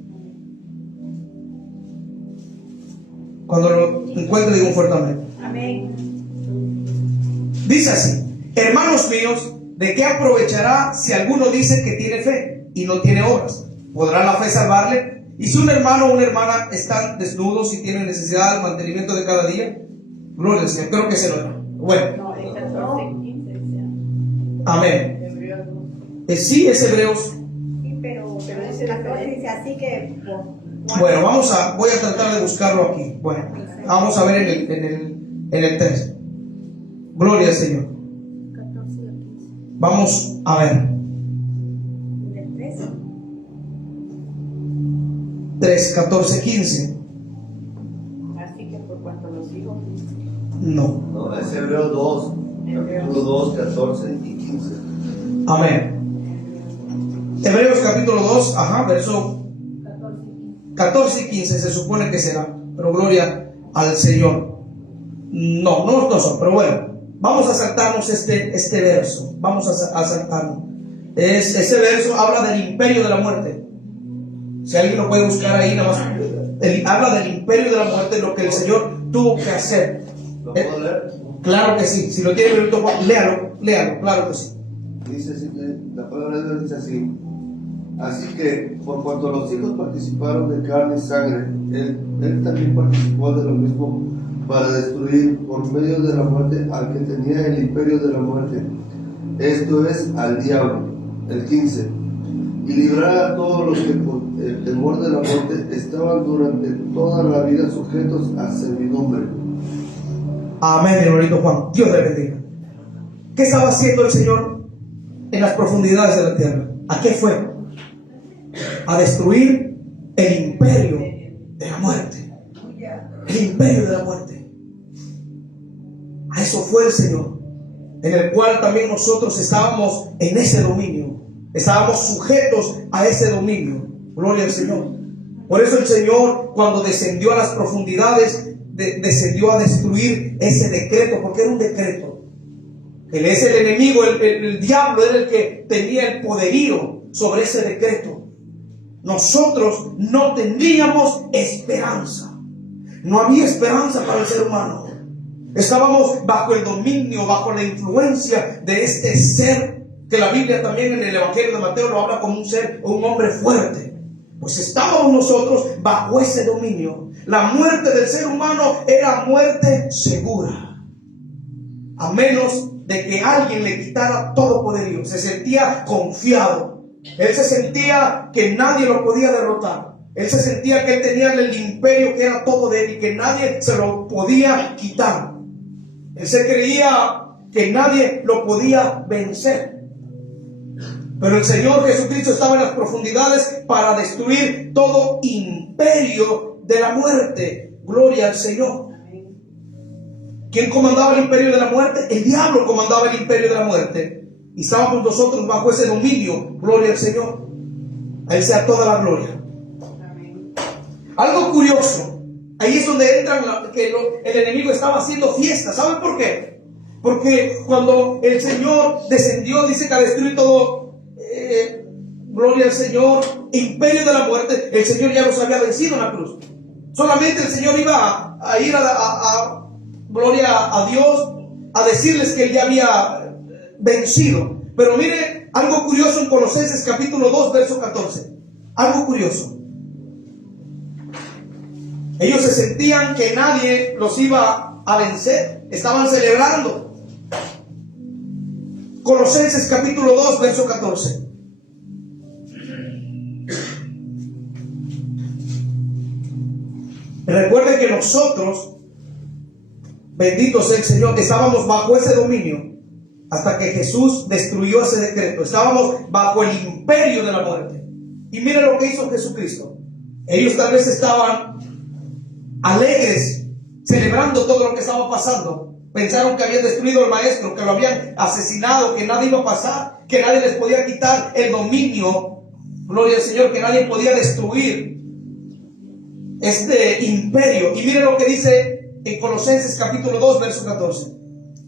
Cuando lo encuentre, digo fuertemente. Amén. Dice así: hermanos míos, ¿de qué aprovechará si alguno dice que tiene fe y no tiene obras? ¿Podrá la fe salvarle? Y si un hermano o una hermana están desnudos y tienen necesidad del mantenimiento de cada día. Gloria al Señor. Creo que se lo da. Bueno. No, es 14, 15. Amén. Sí, es Hebreos. Sí, pero dice 14, dice así que. Bueno, voy a tratar de buscarlo aquí. Bueno, vamos a ver en el 3. Gloria al Señor. 14 y 15. Vamos a ver. ¿En el 3? 3, 14, 15. Así que por cuanto los hijos. No. No, es Hebreos 2, capítulo 2, 14 y 15. Amén. Hebreos capítulo 2, verso 14 y 15 se supone que será. Pero gloria al Señor. No son, pero bueno. Vamos a saltarnos este verso. Vamos a saltarnos. Ese verso habla del imperio de la muerte. Si alguien lo puede buscar ahí, nada más. Habla del imperio de la muerte, lo que el Señor tuvo que hacer. ¿Lo puedo leer? Claro que sí. Si lo tiene minuto, léalo, claro que sí. Dice así, la palabra de Dios dice así: así que por cuanto los hijos participaron de carne y sangre, él también participó de lo mismo, para destruir por medio de la muerte al que tenía el imperio de la muerte, esto es, al diablo. El 15. Y librar a todos los que por el temor de la muerte estaban durante toda la vida sujetos a servidumbre. Amén, hermanito Juan. Dios le bendiga. ¿Qué estaba haciendo el Señor en las profundidades de la tierra? ¿A qué fue? A destruir el imperio de la muerte. El imperio de la muerte. A eso fue el Señor, en el cual también nosotros estábamos en ese dominio. Estábamos sujetos a ese dominio. Gloria al Señor. Por eso el Señor, cuando descendió a las profundidades, descendió a destruir ese decreto, porque era un decreto. Él es el enemigo, el diablo era el que tenía el poderío sobre ese decreto. Nosotros no teníamos esperanza. No había esperanza para el ser humano. Estábamos bajo el dominio, bajo la influencia de este ser, que la Biblia también en el Evangelio de Mateo lo habla como un ser o un hombre fuerte. Pues estábamos nosotros bajo ese dominio. La muerte del ser humano era muerte segura, a menos de que alguien le quitara todo poderío. Se sentía confiado. Él se sentía que nadie lo podía derrotar. Él se sentía que él tenía el imperio que era todo de él y que nadie se lo podía quitar. Él se creía que nadie lo podía vencer. Pero el Señor Jesucristo estaba en las profundidades para destruir todo imperio de la muerte. Gloria al Señor. ¿Quién comandaba el imperio de la muerte? El diablo comandaba el imperio de la muerte. Y estábamos nosotros bajo ese dominio. Gloria al Señor. A Él sea toda la gloria. Algo curioso. Ahí es donde entran el enemigo estaba haciendo fiesta. ¿Saben por qué? Porque cuando el Señor descendió, dice que a destruir todo, gloria al Señor, imperio de la muerte, el Señor ya los había vencido en la cruz. Solamente el Señor iba a ir a gloria a Dios, a decirles que Él ya había vencido. Pero mire algo curioso en Colosenses capítulo 2, verso 14. Algo curioso. Ellos se sentían que nadie los iba a vencer. Estaban celebrando. Colosenses capítulo 2, verso 14. Recuerden que nosotros, bendito sea el Señor, estábamos bajo ese dominio hasta que Jesús destruyó ese decreto. Estábamos bajo el imperio de la muerte. Y miren lo que hizo Jesucristo. Ellos tal vez estaban alegres, celebrando todo lo que estaba pasando. Pensaron que habían destruido al maestro, que lo habían asesinado, que nada iba a pasar, que nadie les podía quitar el dominio. Gloria al Señor, que nadie podía destruir este imperio. Y miren lo que dice en Colosenses capítulo 2, verso 14.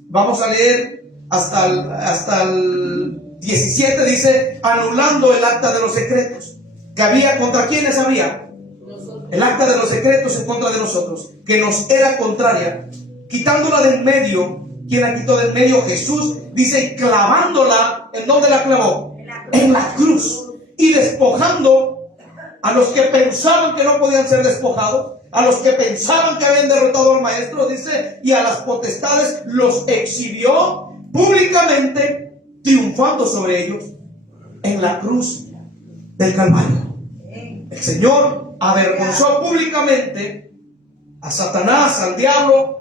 Vamos a leer hasta el 17. Dice: anulando el acta de los secretos que había, ¿contra quiénes había? El acta de los secretos en contra de nosotros, que nos era contraria, quitándola del medio. ¿Quién la quitó del medio? Jesús. Dice, clavándola. ¿En dónde la clavó? En la cruz. Y despojando a los que pensaban que no podían ser despojados, a los que pensaban que habían derrotado al maestro, dice, y a las potestades los exhibió públicamente, triunfando sobre ellos en la cruz del Calvario. El Señor avergonzó públicamente a Satanás, al diablo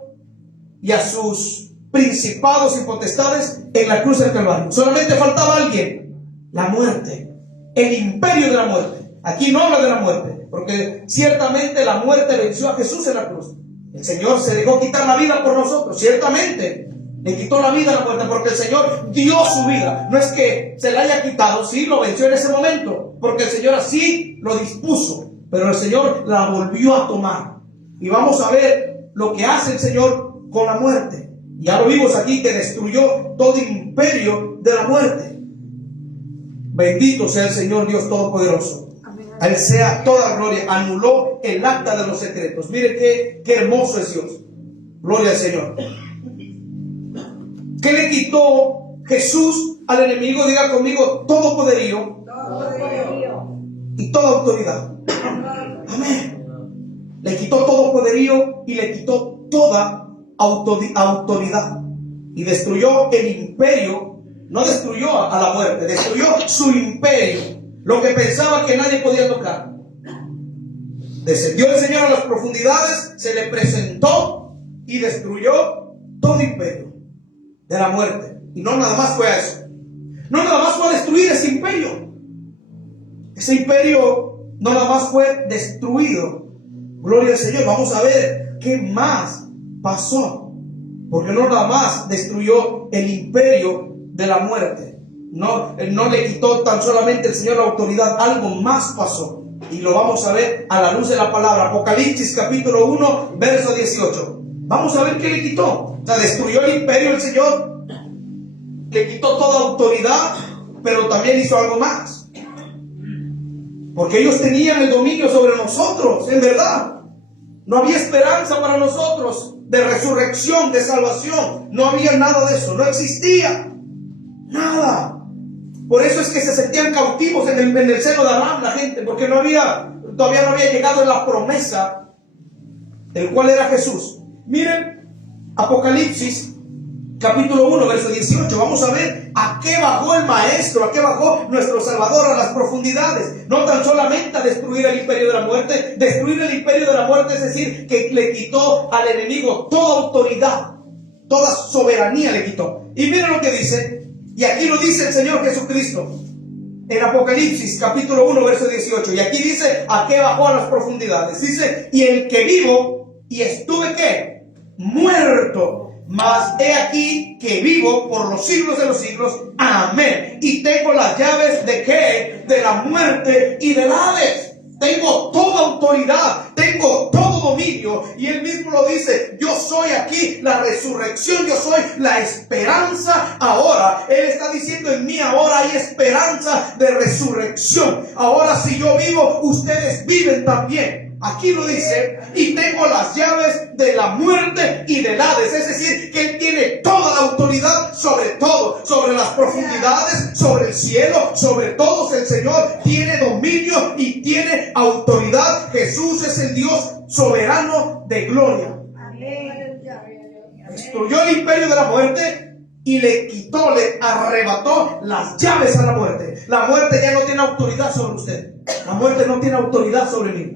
y a sus principados y potestades en la cruz del Calvario. Solamente faltaba alguien: la muerte, el imperio de la muerte. Aquí no habla de la muerte, porque ciertamente la muerte venció a Jesús en la cruz. El Señor se dejó quitar la vida por nosotros, ciertamente le quitó la vida a la muerte, porque el Señor dio su vida. No es que se la haya quitado, sí, lo venció en ese momento, porque el Señor así lo dispuso, pero el Señor la volvió a tomar. Y vamos a ver lo que hace el Señor con la muerte. Ya lo vimos aquí, que destruyó todo imperio de la muerte. Bendito sea el Señor Dios Todopoderoso. A Él sea toda gloria. Anuló el acta de los secretos. Mire qué hermoso es Dios. Gloria al Señor. ¿Qué le quitó Jesús al enemigo? Diga conmigo: todo poderío y toda autoridad. Amén. Le quitó todo poderío y le quitó toda autoridad. Y destruyó el imperio. No destruyó a la muerte, destruyó su imperio. Lo que pensaba que nadie podía tocar. Descendió el Señor a las profundidades, se le presentó y destruyó todo imperio de la muerte. Y no nada más fue a eso. No nada más fue a destruir ese imperio. Ese imperio no nada más fue destruido. Gloria al Señor. Vamos a ver qué más pasó. Porque no nada más destruyó el imperio de la muerte. No le quitó tan solamente el Señor la autoridad. Algo más pasó. Y lo vamos a ver a la luz de la palabra. Apocalipsis capítulo 1, verso 18. Vamos a ver qué le quitó. O sea, destruyó el imperio el Señor. Le quitó toda autoridad, pero también hizo algo más. Porque ellos tenían el dominio sobre nosotros, en verdad. No había esperanza para nosotros de resurrección, de salvación. No había nada de eso, no existía nada. Por eso es que se sentían cautivos en el seno de Abraham la gente, porque todavía no había llegado la promesa, el cual era Jesús. Miren, Apocalipsis capítulo 1, verso 18. Vamos a ver a qué bajó el Maestro, a qué bajó nuestro Salvador a las profundidades. No tan solamente a destruir el imperio de la muerte. Destruir el imperio de la muerte es decir, que le quitó al enemigo toda autoridad, toda soberanía le quitó. Y miren lo que dice, y aquí lo dice el Señor Jesucristo. en Apocalipsis capítulo 1 verso 18, y aquí dice a qué bajó a las profundidades. Dice, y el que vivo y estuve ¿qué? Muerto, mas he aquí que vivo por los siglos de los siglos, amén, y tengo las llaves de ¿qué? De la muerte y del Hades. Tengo toda autoridad, tengo todo dominio. Y él mismo lo dice, yo soy aquí la resurrección, yo soy la esperanza ahora. Él está diciendo, en mí ahora hay esperanza de resurrección. Ahora si yo vivo, ustedes viven también. Aquí lo dice, y tengo las llaves de la muerte y del Hades. Es decir, que él tiene toda la autoridad sobre todo, sobre las profundidades, sobre el cielo, sobre todos. El Señor tiene dominio y tiene autoridad. Jesús es el Dios soberano de gloria. Destruyó el imperio de la muerte y le quitó, le arrebató las llaves a la muerte. La muerte ya no tiene autoridad sobre usted. La muerte no tiene autoridad sobre mí.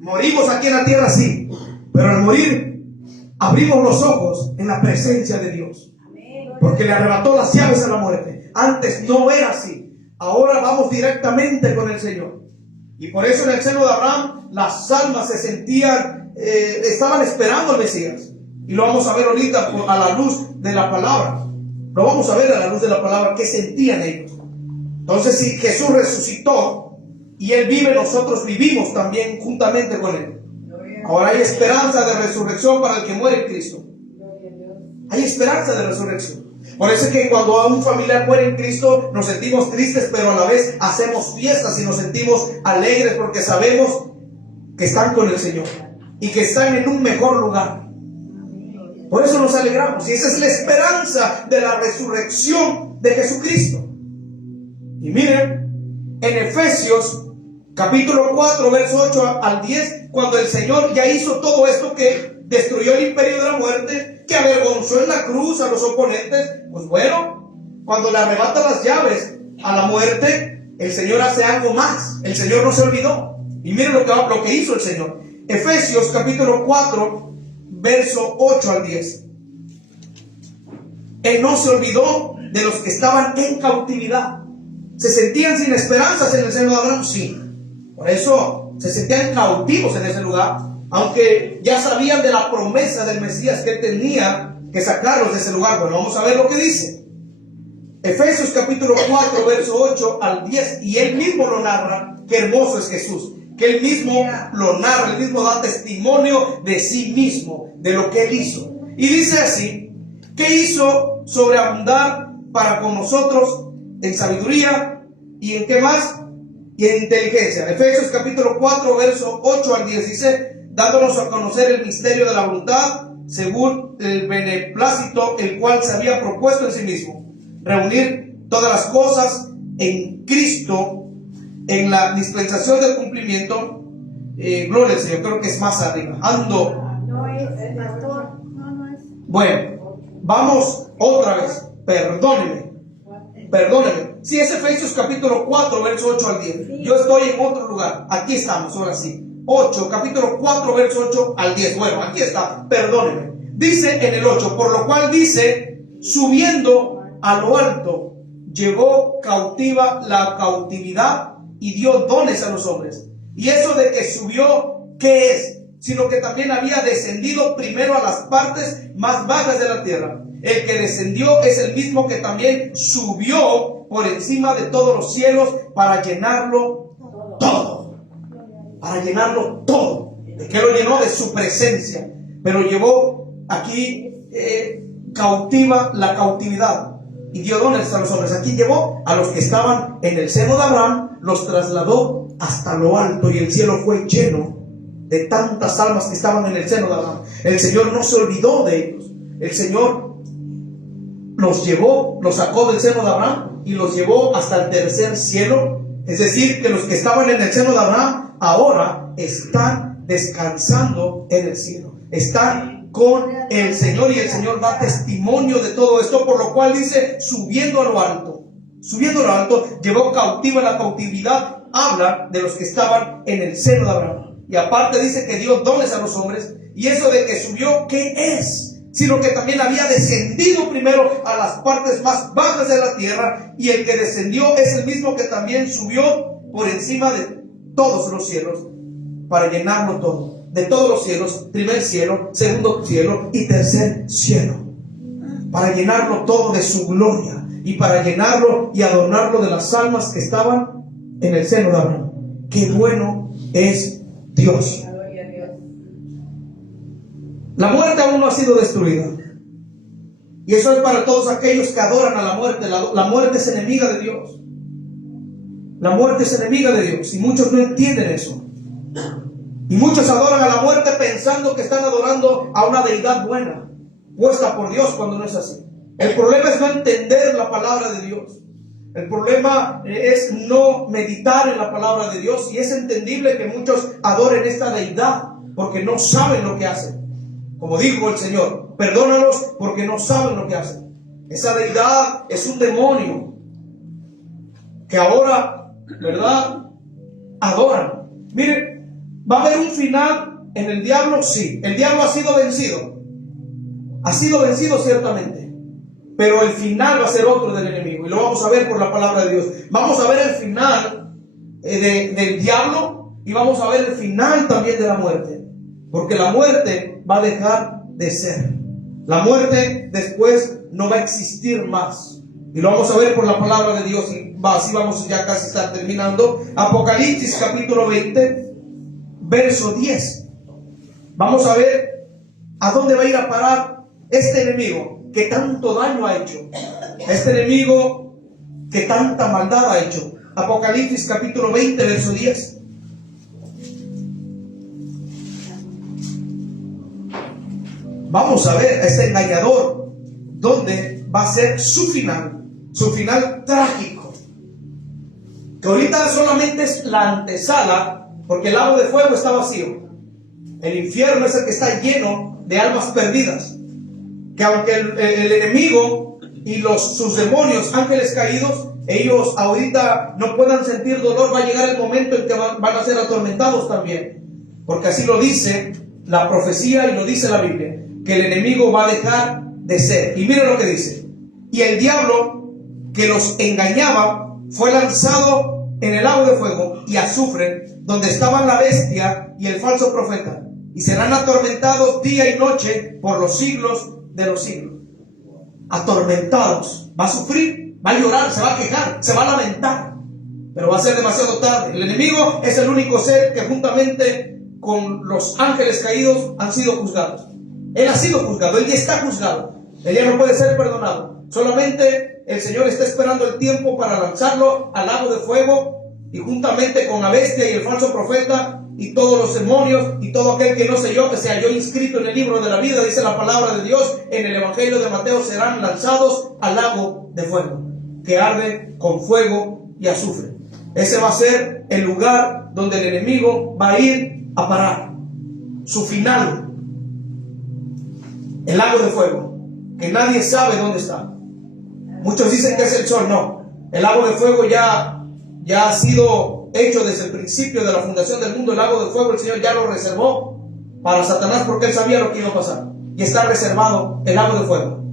Morimos aquí en la tierra, sí, pero al morir abrimos los ojos en la presencia de Dios, porque le arrebató las llaves a la muerte. Antes no era así. Ahora vamos directamente con el Señor. Y por eso en el seno de Abraham las almas se sentían, estaban esperando al Mesías. Y lo vamos a ver ahorita a la luz de la palabra. Lo vamos a ver a la luz de la palabra, qué sentían ellos. Entonces, si Jesús resucitó y Él vive, nosotros vivimos también juntamente con Él. Ahora hay esperanza de resurrección para el que muere en Cristo. Hay esperanza de resurrección. Por eso es que cuando a un familiar muere en Cristo nos sentimos tristes, pero a la vez hacemos fiestas y nos sentimos alegres porque sabemos que están con el Señor y que están en un mejor lugar. Por eso nos alegramos, y esa es la esperanza de la resurrección de Jesucristo. Y miren, en Efesios capítulo 4, verso 8 al 10, cuando el Señor ya hizo todo esto, que destruyó el imperio de la muerte, que avergonzó en la cruz a los oponentes, pues bueno, cuando le arrebata las llaves a la muerte, el Señor hace algo más. El Señor no se olvidó. Y miren lo que hizo el Señor. Efesios capítulo 4, verso 8 al 10. Él no se olvidó de los que estaban en cautividad. ¿Se sentían sin esperanzas en el seno de Abraham? Sí. Por eso se sentían cautivos en ese lugar, aunque ya sabían de la promesa del Mesías, que tenía que sacarlos de ese lugar. Bueno, vamos a ver lo que dice. Efesios capítulo 4, verso 8 al 10, y él mismo lo narra. Qué hermoso es Jesús, que él mismo lo narra, él mismo da testimonio de sí mismo, de lo que él hizo. Y dice así, que hizo sobreabundar para con nosotros en sabiduría y en qué más, y en inteligencia. Efesios capítulo 4, verso 8 al 10 dice, dándonos a conocer el misterio de la voluntad según el beneplácito, el cual se había propuesto en sí mismo, reunir todas las cosas en Cristo en la dispensación del cumplimiento. Gloria al Señor. Creo que es más arriba. No es el pastor. No es. Bueno, vamos otra vez. Perdóneme. Si es Efesios capítulo 4, verso 8 al 10. Yo estoy en otro lugar. Aquí estamos, ahora sí. Capítulo 4, verso 8 al 10. Bueno, aquí está. Perdóneme. Dice en el 8, por lo cual dice, subiendo a lo alto, llevó cautiva la cautividad y dio dones a los hombres. Y eso de que subió, ¿qué es? Sino que también había descendido primero a las partes más bajas de la tierra. El que descendió es el mismo que también subió por encima de todos los cielos para llenarlo todo. Para llenarlo todo. ¿De qué lo llenó? De su presencia. Pero llevó aquí cautiva la cautividad y dio dones a los hombres. Aquí llevó a los que estaban en el seno de Abraham, los trasladó hasta lo alto, y el cielo fue lleno de tantas almas que estaban en el seno de Abraham. El Señor no se olvidó de ellos. El Señor los llevó, los sacó del seno de Abraham y los llevó hasta el tercer cielo. Es decir, que los que estaban en el seno de Abraham ahora están descansando en el cielo, están con el Señor, y el Señor da testimonio de todo esto, por lo cual dice, subiendo a lo alto, llevó cautiva la cautividad. Habla de los que estaban en el seno de Abraham, y aparte dice que dio dones a los hombres. Y eso de que subió, ¿qué es? sino que también había descendido primero a las partes más bajas de la tierra, y el que descendió es el mismo que también subió por encima de todos los cielos para llenarlo todo. De todos los cielos, primer cielo, segundo cielo y tercer cielo, para llenarlo todo de su gloria y para llenarlo y adornarlo de las almas que estaban en el seno de Abraham. Qué bueno es Dios. La muerte aún no ha sido destruida, y eso es para todos aquellos que adoran a la muerte. La muerte es enemiga de Dios. La muerte es enemiga de Dios, y muchos no entienden eso. Y muchos adoran a la muerte pensando que están adorando a una deidad buena, puesta por Dios, cuando no es así. El problema es no entender la palabra de Dios. El problema es no meditar en la palabra de Dios, y es entendible que muchos adoren esta deidad porque no saben lo que hacen. Como dijo el Señor, perdónalos porque no saben lo que hacen. Esa deidad es un demonio que ahora, ¿verdad?, adoran. Miren, ¿va a haber un final en el diablo? Sí. El diablo ha sido vencido. Ha sido vencido ciertamente. Pero el final va a ser otro del enemigo. Y lo vamos a ver por la palabra de Dios. Vamos a ver el final del diablo. Y vamos a ver el final también de la muerte. Porque la muerte va a dejar de ser. La muerte después no va a existir más. Y lo vamos a ver por la palabra de Dios. Y así vamos ya casi a estar terminando. Apocalipsis capítulo 20. Verso 10. Vamos a ver a dónde va a ir a parar este enemigo que tanto daño ha hecho, este enemigo que tanta maldad ha hecho. Apocalipsis capítulo 20, verso 10. Vamos a ver a este engañador dónde va a ser su final trágico, que ahorita solamente es la antesala, porque el lago de fuego está vacío. El infierno es el que está lleno de almas perdidas, que aunque el enemigo y sus demonios, ángeles caídos, ellos ahorita no puedan sentir dolor, va a llegar el momento en que van a ser atormentados también, porque así lo dice la profecía y lo dice la Biblia, que el enemigo va a dejar de ser. Y miren lo que dice: y el diablo que los engañaba fue lanzado en el lago de fuego y azufre, donde estaban la bestia y el falso profeta, y serán atormentados día y noche por los siglos de los siglos. Atormentados. Va a sufrir, va a llorar, se va a quejar, se va a lamentar, pero va a ser demasiado tarde. El enemigo es el único ser que juntamente con los ángeles caídos han sido juzgados. Él ha sido juzgado, él ya está juzgado, él ya no puede ser perdonado. Solamente el Señor está esperando el tiempo para lanzarlo al lago de fuego, y juntamente con la bestia y el falso profeta y todos los demonios y todo aquel que no se halló inscrito en el libro de la vida, dice la palabra de Dios en el Evangelio de Mateo, serán lanzados al lago de fuego, que arde con fuego y azufre. Ese va a ser el lugar donde el enemigo va a ir a parar. Su final, el lago de fuego, que nadie sabe dónde está. Muchos dicen que es el sol. No, el lago de fuego ya ha sido hecho desde el principio de la fundación del mundo. El lago de fuego el Señor ya lo reservó para Satanás, porque Él sabía lo que iba a pasar, y está reservado el lago de fuego.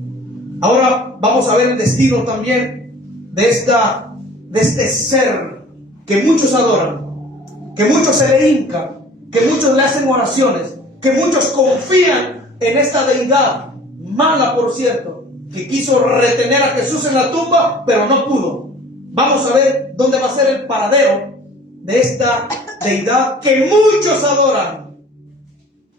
Ahora vamos a ver el destino también de este ser que muchos adoran, que muchos se le hincan, que muchos le hacen oraciones, que muchos confían en esta deidad mala, por cierto, que quiso retener a Jesús en la tumba, pero no pudo. Vamos a ver dónde va a ser el paradero de esta deidad que muchos adoran.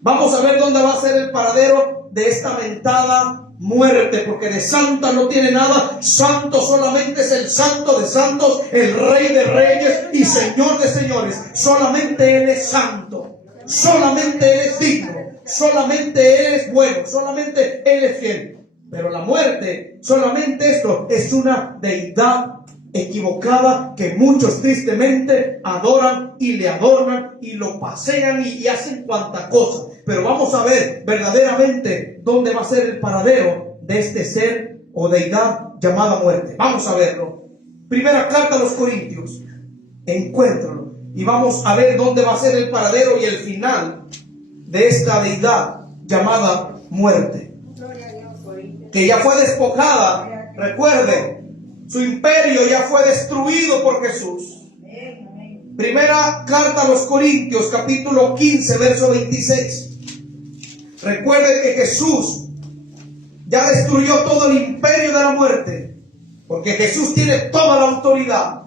Vamos a ver dónde va a ser el paradero de esta mentada muerte, porque de santa no tiene nada. Santo solamente es el Santo de santos, el Rey de reyes y Señor de señores. Solamente Él es santo, solamente Él es digno, solamente Él es bueno, solamente Él es fiel. Pero la muerte, solamente esto, es una deidad equivocada que muchos tristemente adoran y le adornan y lo pasean y hacen cuanta cosa. Pero vamos a ver verdaderamente dónde va a ser el paradero de este ser o deidad llamada muerte. Vamos a verlo. Primera carta a los Corintios, encuéntralo, y vamos a ver dónde va a ser el paradero y el final de esta deidad llamada muerte. que ya fue despojada. Recuerde, su imperio ya fue destruido por Jesús. Primera carta a los Corintios, capítulo 15, verso 26. Recuerde que Jesús ya destruyó todo el imperio de la muerte, porque Jesús tiene toda la autoridad.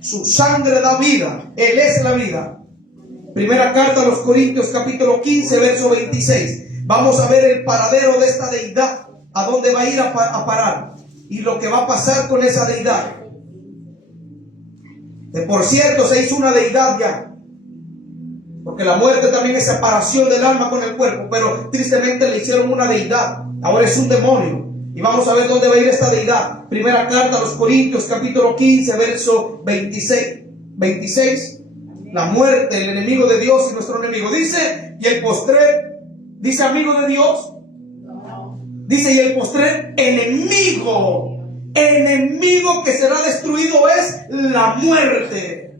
Su sangre da vida, Él es la vida. Primera carta a los Corintios, capítulo 15, verso 26. Vamos a ver el paradero de esta deidad, a dónde va a ir a parar y lo que va a pasar con esa deidad. Por cierto, se hizo una deidad ya, porque la muerte también es separación del alma con el cuerpo, pero tristemente le hicieron una deidad. Ahora es un demonio. Y vamos a ver dónde va a ir esta deidad. Primera carta a los Corintios, capítulo 15, verso 26. La muerte, el enemigo de Dios y nuestro enemigo. Dice, y el postrer, dice amigo de Dios. Dice, y el postrer enemigo que será destruido es la muerte.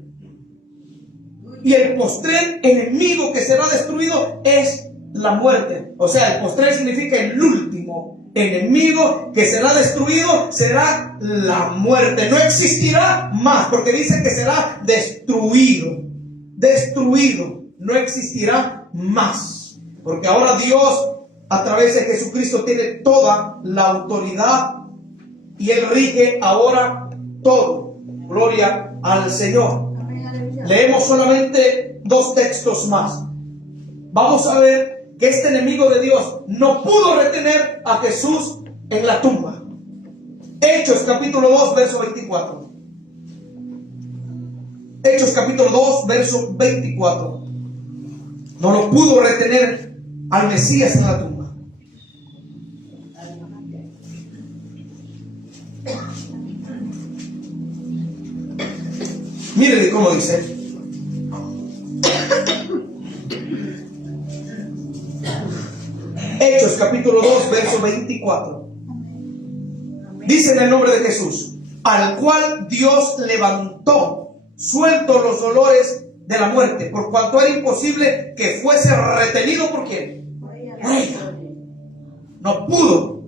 Y el postrer enemigo que será destruido es la muerte. O sea, el postrer significa el último enemigo que será destruido será la muerte. No existirá más, porque dice que será destruido. No existirá más, porque ahora Dios a través de Jesucristo tiene toda la autoridad y Él rige ahora todo. Gloria al Señor. Leemos solamente 2 textos más. Vamos a ver que este enemigo de Dios no pudo retener a Jesús en la tumba. Hechos capítulo 2, verso 24. Hechos capítulo 2, verso 24. No lo pudo retener al Mesías en la tumba. Mire cómo dice. Hechos capítulo 2, verso 24. Dice en el nombre de Jesús, al cual Dios levantó, suelto los dolores de la muerte, por cuanto era imposible que fuese retenido por quién. Por ella. No pudo.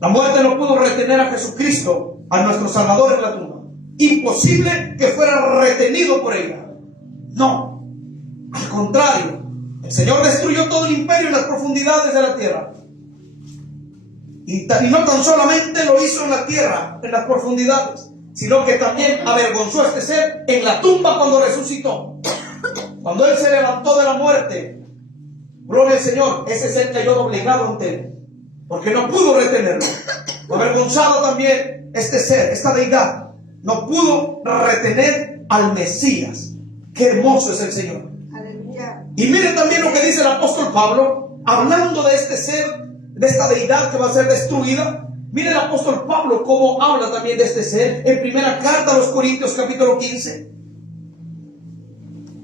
La muerte no pudo retener a Jesucristo, a nuestro Salvador en la tumba. Imposible que fuera retenido por ella. No. Al contrario, el Señor destruyó todo el imperio en las profundidades de la tierra. Y no tan solamente lo hizo en la tierra, en las profundidades, sino que también avergonzó a este ser en la tumba cuando resucitó. Cuando Él se levantó de la muerte, gloria al Señor, ese ser cayó doblegado ante Él, porque no pudo retenerlo. Avergonzado también este ser, esta deidad, no pudo retener al Mesías. Qué hermoso es el Señor. Aleluya. Y miren también lo que dice el apóstol Pablo, hablando de este ser, de esta deidad que va a ser destruida. Mire el apóstol Pablo cómo habla también de este ser en primera carta a los Corintios capítulo 15.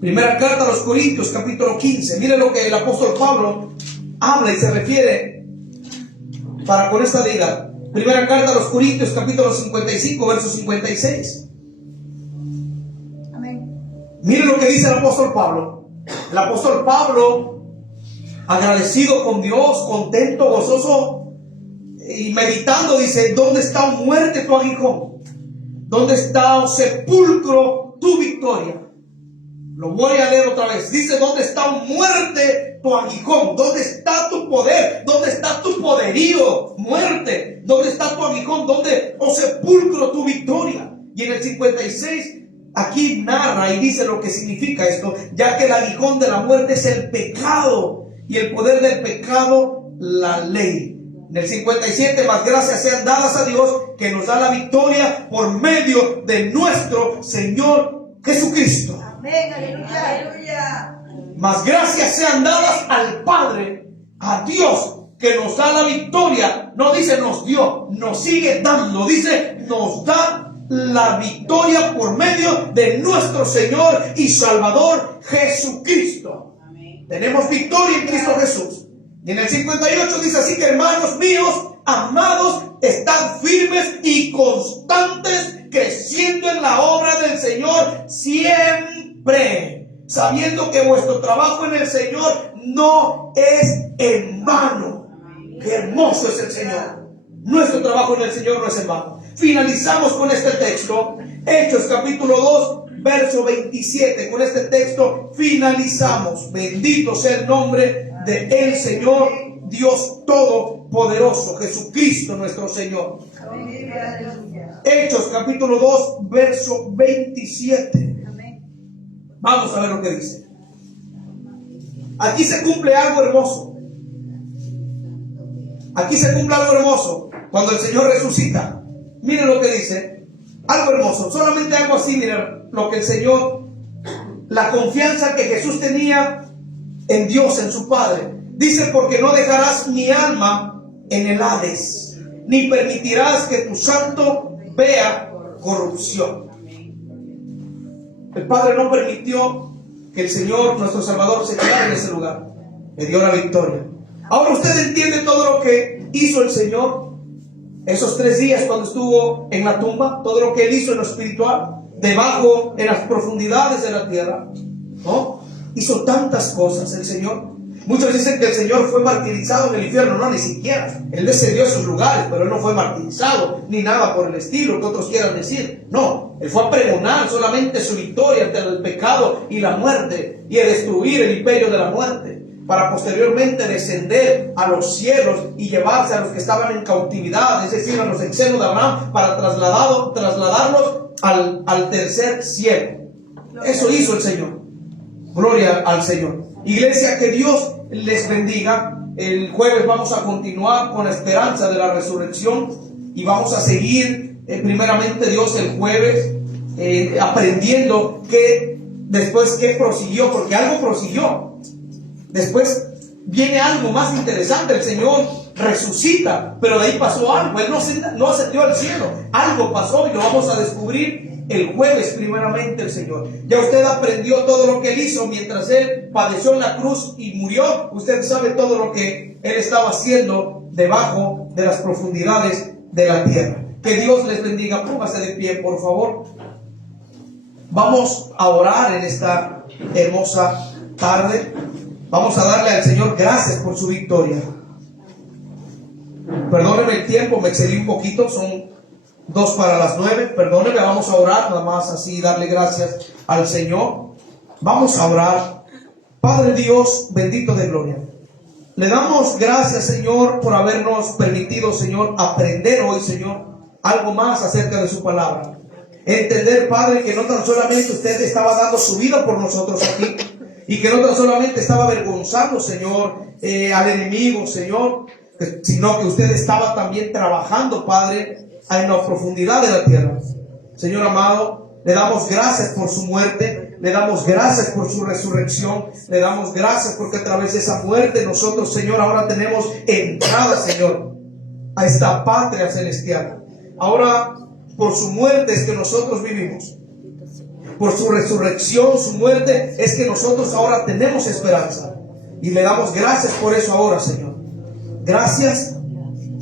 Primera carta a los Corintios capítulo 15. Mire lo que el apóstol Pablo habla y se refiere para con esta deidad. Primera carta a los Corintios capítulo 55 verso 56. Amén. Mire lo que dice el apóstol Pablo. El apóstol Pablo, agradecido con Dios, contento, gozoso y meditando, dice, ¿dónde está, oh muerte, tu aguijón? ¿Dónde está, oh sepulcro, tu victoria? Lo voy a leer otra vez. Dice, ¿dónde está, oh muerte, tu aguijón? ¿Dónde está tu poder? ¿Dónde está tu poderío, muerte? ¿Dónde está tu aguijón? ¿Dónde, oh sepulcro, tu victoria? Y en el 56 aquí narra y dice lo que significa esto, ya que el aguijón de la muerte es el pecado y el poder del pecado, la ley. En el 57, más gracias sean dadas a Dios que nos da la victoria por medio de nuestro Señor Jesucristo. Amén, aleluya, aleluya. Más gracias sean dadas al Padre, a Dios, que nos da la victoria. No dice nos dio, nos sigue dando, dice nos da la victoria por medio de nuestro Señor y Salvador Jesucristo. Amén. Tenemos victoria en Cristo Jesús. Y en el 58 dice así que hermanos míos, amados, estad firmes y constantes, creciendo en la obra del Señor siempre, sabiendo que vuestro trabajo en el Señor no es en vano. Qué hermoso es el Señor. Nuestro trabajo en el Señor no es en vano. Finalizamos con este texto, Hechos capítulo 2, verso 27. Con este texto finalizamos. Bendito sea el nombre del Señor, Dios Todopoderoso, Jesucristo nuestro Señor. Hechos capítulo 2, verso 27. Vamos a ver lo que dice. Aquí se cumple algo hermoso. Aquí se cumple algo hermoso cuando el Señor resucita. Miren lo que dice. Algo hermoso. Solamente algo así. Miren lo que el Señor, la confianza que Jesús tenía en Dios, en su Padre. Dice: porque no dejarás mi alma en el Hades, ni permitirás que tu santo vea corrupción. El Padre no permitió que el Señor, nuestro Salvador, se quedara en ese lugar. Le dio la victoria. Ahora usted entiende todo lo que hizo el Señor esos 3 días cuando estuvo en la tumba, todo lo que Él hizo en lo espiritual, debajo, en las profundidades de la tierra, ¿no? Hizo tantas cosas el Señor. Muchos dicen que el Señor fue martirizado en el infierno. No, ni siquiera. Él descendió a esos lugares, pero Él no fue martirizado, ni nada por el estilo que otros quieran decir. No, Él fue a pregonar solamente su victoria ante el pecado y la muerte, y a destruir el imperio de la muerte, para posteriormente descender a los cielos y llevarse a los que estaban en cautividad, es decir, a los exenos de Abraham, para trasladarlos al tercer cielo. Eso hizo el Señor. Gloria al Señor. Iglesia, que Dios les bendiga. El jueves vamos a continuar con la esperanza de la resurrección y vamos a seguir primeramente Dios el jueves aprendiendo que después que prosiguió, porque algo prosiguió. Después viene algo más interesante. El Señor resucita, pero de ahí pasó algo. Él no ascendió al cielo. Algo pasó y lo vamos a descubrir el jueves primeramente el Señor. Ya usted aprendió todo lo que Él hizo mientras Él padeció en la cruz y murió. Usted sabe todo lo que Él estaba haciendo debajo de las profundidades de la tierra. Que Dios les bendiga. Póngase de pie, por favor. Vamos a orar en esta hermosa tarde. Vamos a darle al Señor gracias por su victoria. Perdóneme el tiempo, me excedí un poquito, son 8:55. Perdóneme, vamos a orar, nada más así darle gracias al Señor. Vamos a orar. Padre Dios, bendito de gloria, le damos gracias, Señor, por habernos permitido, Señor, aprender hoy, Señor, algo más acerca de su palabra. Entender, Padre, que no tan solamente usted estaba dando su vida por nosotros aquí, y que no tan solamente estaba avergonzando, Señor, al enemigo, Señor, sino que usted estaba también trabajando, Padre, en la profundidad de la tierra. Señor amado, le damos gracias por su muerte, le damos gracias por su resurrección, le damos gracias porque a través de esa muerte nosotros, Señor, ahora tenemos entrada, Señor, a esta patria celestial. Ahora, por su muerte es que nosotros vivimos. Por su resurrección, su muerte, es que nosotros ahora tenemos esperanza. Y le damos gracias por eso ahora, Señor. Gracias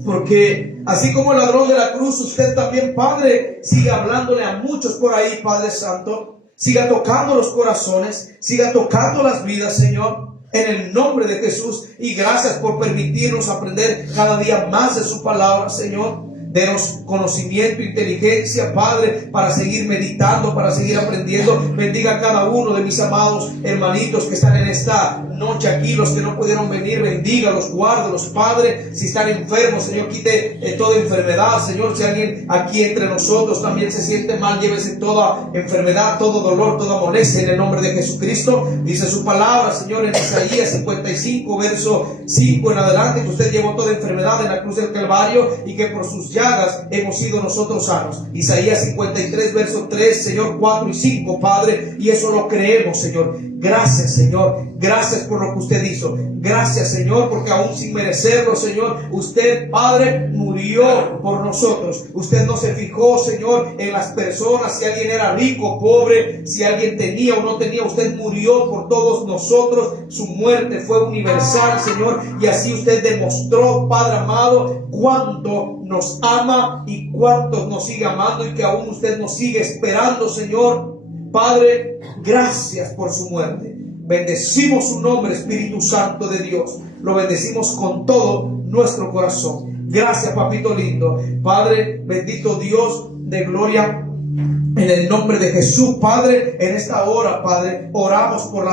porque así como el ladrón de la cruz, usted también, Padre, siga hablándole a muchos por ahí, Padre Santo. Siga tocando los corazones, siga tocando las vidas, Señor, en el nombre de Jesús. Y gracias por permitirnos aprender cada día más de su palabra, Señor. Denos conocimiento, inteligencia, Padre, para seguir meditando, para seguir aprendiendo. Bendiga a cada uno de mis amados hermanitos que están en esta noche aquí, los que no pudieron venir, bendígalos, guárdalos, Padre. Si están enfermos, Señor, quite toda enfermedad, Señor. Si alguien aquí entre nosotros también se siente mal, llévese toda enfermedad, todo dolor, toda molestia en el nombre de Jesucristo. Dice su palabra, Señor, en Isaías 55, verso 5 en adelante, que usted llevó toda enfermedad en la cruz del Calvario y que por sus llagas hemos sido nosotros sanos. Isaías 53, verso 3, Señor, 4 y 5, Padre, y eso lo creemos, Señor. Gracias, Señor. Gracias por lo que usted hizo. Gracias, Señor, porque aún sin merecerlo, Señor, usted, Padre, murió por nosotros. Usted no se fijó, Señor, en las personas, si alguien era rico, pobre, si alguien tenía o no tenía. Usted murió por todos nosotros. Su muerte fue universal, Señor, y así usted demostró, Padre amado, cuánto nos ama y cuánto nos sigue amando, y que aún usted nos sigue esperando, Señor. Padre, gracias por su muerte. Bendecimos su nombre, Espíritu Santo de Dios. Lo bendecimos con todo nuestro corazón. Gracias, papito lindo. Padre, bendito Dios de gloria, en el nombre de Jesús, Padre, en esta hora, Padre, oramos por la